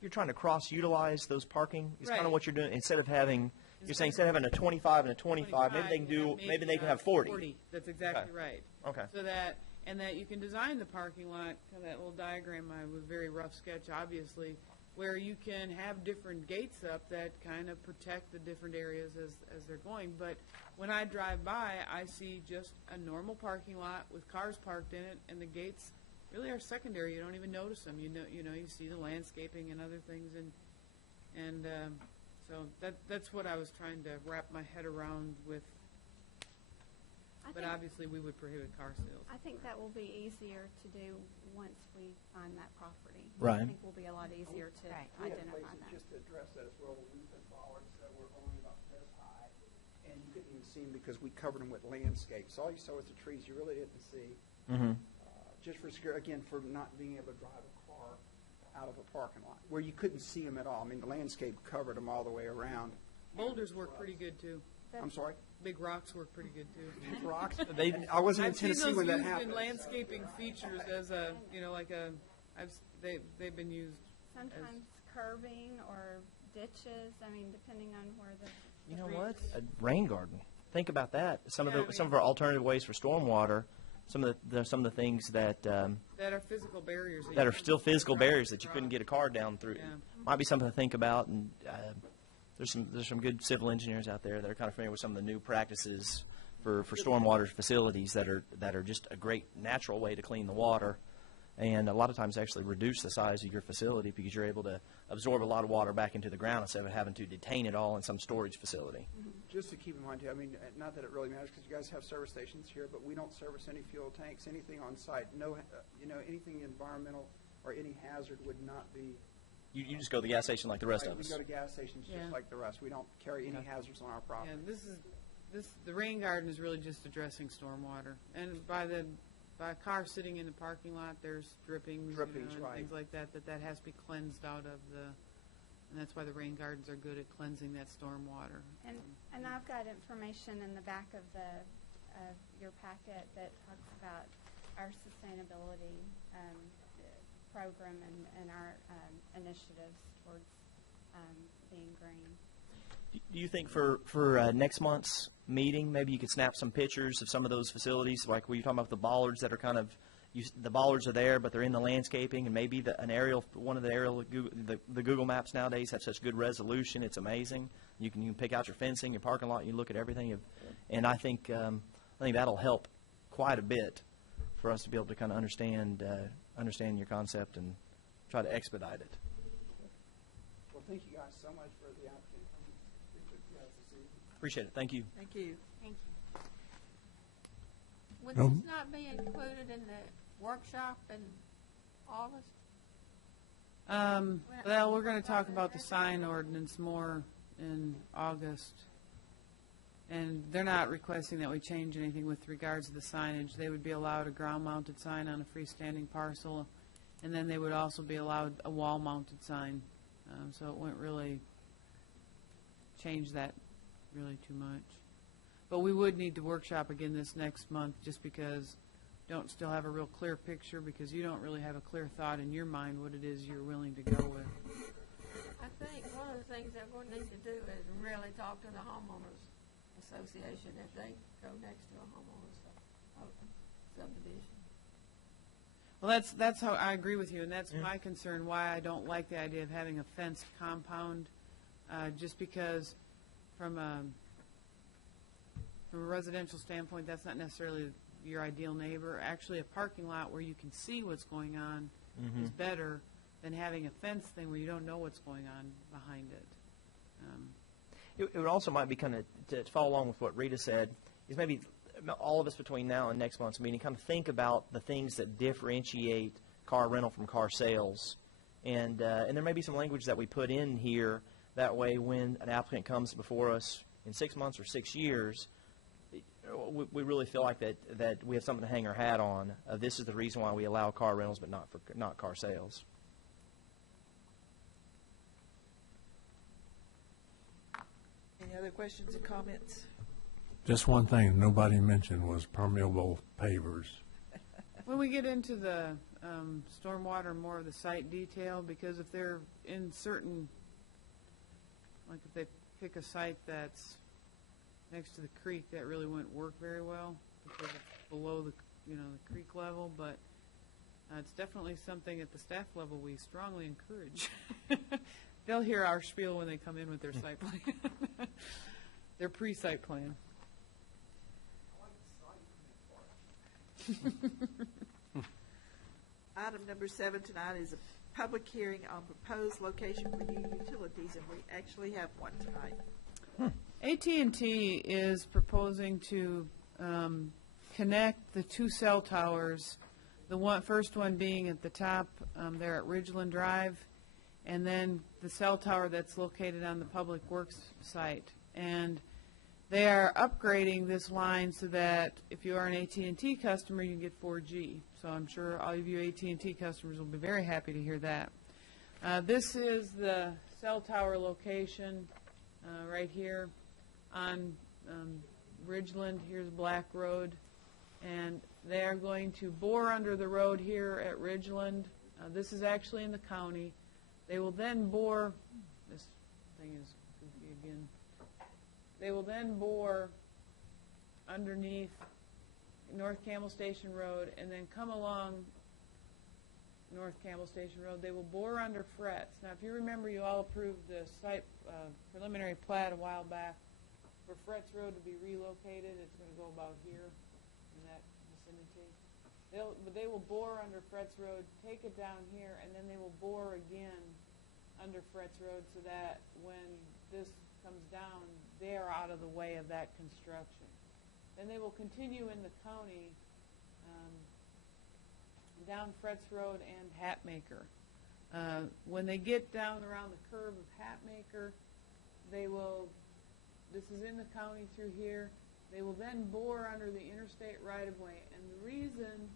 You're trying to cross-utilize those parking. It's kind Right. of what you're doing. Instead of having a 25 and a 25, maybe they can have 40. That's exactly Okay. right. Okay. So that you can design the parking lot, that little diagram I was very rough sketch, obviously, where you can have different gates up that kind of protect the different areas as they're going. But when I drive by, I see just a normal parking lot with cars parked in it, and the gates really are secondary. You don't even notice them. You see the landscaping and other things, and so that's what I was trying to wrap my head around with. But obviously, we would prohibit car sales. I think that will be easier to do once we find that property. Right. I think will be a lot easier to Right. We have identify places that. just to address that as well, where we've been bollards that were only about this high, and you couldn't even see them because we covered them with landscape. So all you saw was the trees, you really didn't see. Mm-hmm. Just for security, again, for not being able to drive a car out of a parking lot, where you couldn't see them at all. I mean, the landscape covered them all the way around. Boulders work pretty good, too. I'm sorry? Big rocks work pretty good, too. Rocks? I wasn't in I've seen Tennessee those when that used happened. in landscaping features as they've been used. Sometimes curbing or ditches, I mean, depending on where the. You the know root what? is. A rain garden. Think about that. Some Yeah, of our alternative ways for stormwater. Some of the things that That are physical barriers. that you are can't still physical drive barriers that you across. couldn't get a car down through. Yeah. Might be something to think about. And there's some good civil engineers out there that are kind of familiar with some of the new practices for stormwater facilities that are just a great natural way to clean the water, and a lot of times actually reduce the size of your facility because you're able to absorb a lot of water back into the ground instead of having to detain it all in some storage facility. Just to keep in mind, too, I mean, not that it really matters because you guys have service stations here, but we don't service any fuel tanks, anything on site. No, anything environmental or any hazard would not be. You just go to the gas station like the rest Right, of us. We go to gas stations Yeah. just like the rest. We don't carry any hazards on our property. Yeah, the rain garden is really just addressing stormwater. And by a car sitting in the parking lot, there's drippings, Drippings, and right. things like that has to be cleansed out of and that's why the rain gardens are good at cleansing that stormwater. And I've got information in the back of your packet that talks about our sustainability program and our initiatives towards being green. Do you think for next month's meeting, maybe you could snap some pictures of some of those facilities, like were you talking about the bollards that are kind of, the bollards are there, but they're in the landscaping, and maybe one of the Google Maps nowadays have such good resolution, it's amazing. You can pick out your fencing, your parking lot, you look at everything, and I think that'll help quite a bit for us to be able to kind of understand your concept and try to expedite it. Well, thank you guys so much for the opportunity to speak with you guys this evening. Appreciate it. Thank you. Thank you. Thank you. Would this not be included in the workshop in August? Well, we're going to talk about the sign ordinance more in August. And they're not requesting that we change anything with regards to the signage. They would be allowed a ground-mounted sign on a freestanding parcel, and then they would also be allowed a wall-mounted sign. So it wouldn't really change that really too much. But we would need to workshop again this next month, just because don't still have a real clear picture, because you don't really have a clear thought in your mind what it is you're willing to go with. I think one of the things that we're going to need to do is really talk to the homeowners association if they go next to a homeowners subdivision. Well, that's how I agree with you, and that's my concern, why I don't like the idea of having a fenced compound, just because from a residential standpoint, that's not necessarily your ideal neighbor. Actually, a parking lot where you can see what's going on is better than having a fence thing where you don't know what's going on behind it. It would also might be kind of, to follow along with what Rita said, is maybe all of us between now and next month's meeting kind of think about the things that differentiate car rental from car sales. And there may be some language that we put in here. That way when an applicant comes before us in 6 months or 6 years, we really feel like that we have something to hang our hat on. This is the reason why we allow car rentals but not car sales. Any other questions or comments? Just one thing nobody mentioned was permeable pavers. When we get into the stormwater, more of the site detail, because if they're in certain, like if they pick a site that's next to the creek, that really wouldn't work very well because it's below the the creek level. But it's definitely something at the staff level we strongly encourage. They'll hear our spiel when they come in with their site plan, their pre-site plan. Item number 7 tonight is a public hearing on proposed location for new utilities, and we actually have one tonight. AT&T is proposing to connect the 2 cell towers, the first one being at the top there at Ridgeland Drive, and then the cell tower that's located on the Public Works site. And they are upgrading this line so that if you are an AT&T customer, you can get 4G. So I'm sure all of you AT&T customers will be very happy to hear that. This is the cell tower location right here on Ridgeland. Here's Black Road. And they are going to bore under the road here at Ridgeland. This is actually in the county. They will then bore, this thing is goofy again. They will then bore underneath North Campbell Station Road and then come along North Campbell Station Road. They will bore under frets. Now, if you remember, you all approved the site preliminary plat a while back for Frets Road to be relocated. It's going to go about here in that vicinity. They will bore under Frets Road, take it down here, and then they will bore again under Frets Road so that when this comes down, they are out of the way of that construction. Then they will continue in the county down Frets Road and Hatmaker. When they get down around the curve of Hatmaker, they will, this is in the county through here, they will then bore under the interstate right-of-way. And the reason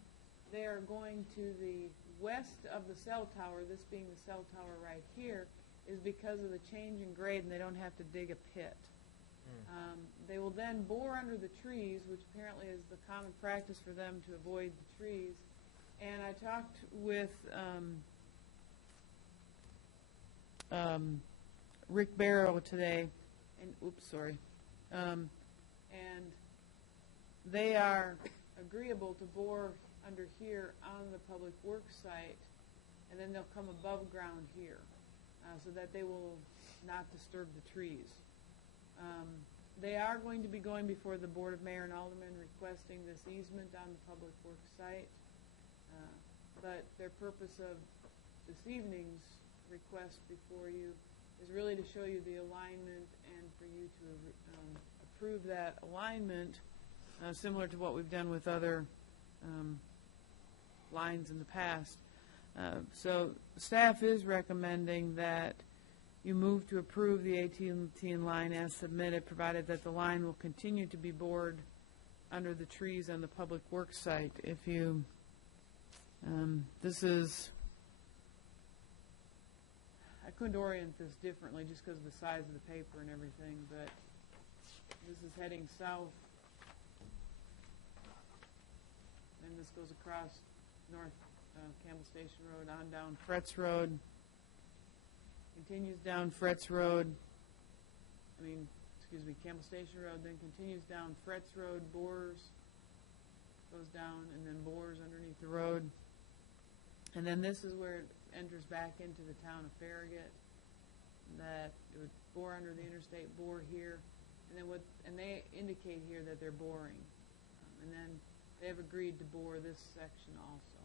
they are going to the west of the cell tower, this being the cell tower right here, is because of the change in grade and they don't have to dig a pit. They will then bore under the trees, which apparently is the common practice for them to avoid the trees. And I talked with Rick Barrow today, and they are agreeable to bore under here on the Public Works site, and then they'll come above ground here, so that they will not disturb the trees. They are going to be going before the Board of Mayor and Aldermen requesting this easement on the Public Works site, but their purpose of this evening's request before you is really to show you the alignment and for you to approve that alignment, similar to what we've done with other lines in the past. So staff is recommending that you move to approve the AT&T line as submitted, provided that the line will continue to be bored under the trees on the public works site. If you, this is, I couldn't orient this differently just because of the size of the paper and everything, but this is heading south. And this goes across North Campbell Station Road, on down Fretz Road, continues down Fretz Road, Campbell Station Road, then continues down Fretz Road, bores, goes down, and then bores underneath the road. And then this is where it enters back into the town of Farragut, that it would bore under the interstate, bore here, and then they indicate here that they're boring. And then they have agreed to bore this section also.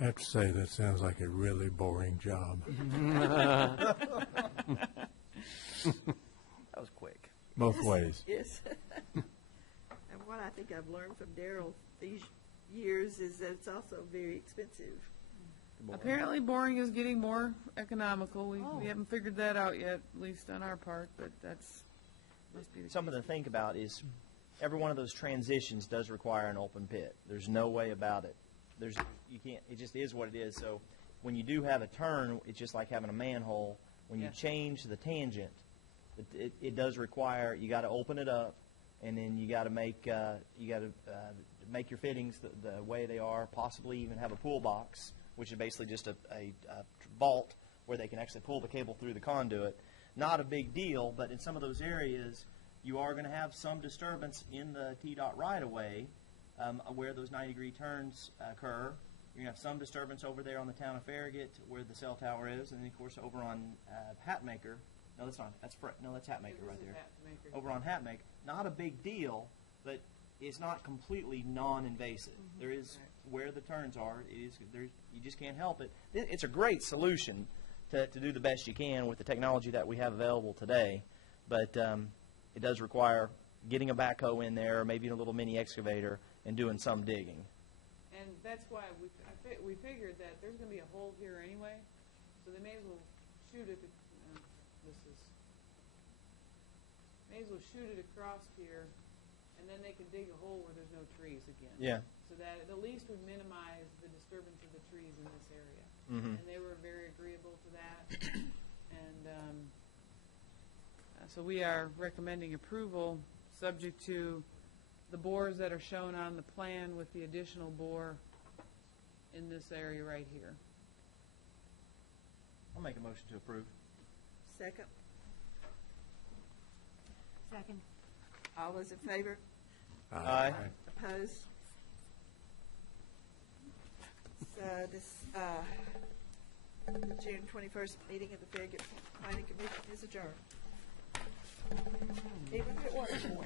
I have to say, that sounds like a really boring job. That was quick. Both ways. Yes. And what I think I've learned from Daryl these years is that it's also very expensive. Apparently boring is getting more economical. We haven't figured that out yet, at least on our part, but that's must be the Something case. to think about is every one of those transitions does require an open pit. There's no way about it. You can't. It just is what it is. So when you do have a turn, it's just like having a manhole. When you change the tangent, it does require, you got to open it up, and then you got to make make your fittings the way they are. Possibly even have a pull box, which is basically just a vault where they can actually pull the cable through the conduit. Not a big deal, but in some of those areas, you are going to have some disturbance in the TDOT right-of-way where those 90-degree turns occur. You're going to have some disturbance over there on the town of Farragut where the cell tower is, and then, of course, over on Hatmaker. No, that's not. That's Hatmaker right there. Hatmaker. Over on Hatmaker. Not a big deal, but it's not completely non-invasive. There is where the turns are. It is there. You just can't help it. It's a great solution to do the best you can with the technology that we have available today, but it does require getting a backhoe in there, or maybe a little mini excavator, and doing some digging. And that's why we figured that there's going to be a hole here anyway, so they may as well shoot it. May as well shoot it across here, and then they can dig a hole where there's no trees again. Yeah. So that it at least would minimize the disturbance of the trees in this area. Mm-hmm. And they were very agreeable to that. And so we are recommending approval, subject to the bores that are shown on the plan with the additional bore in this area right here. I'll make a motion to approve. Second. Second. All those in favor? Aye. Opposed? So this, the June 21st meeting of the Farragut Planning Commission is adjourned. Even if it wasn't.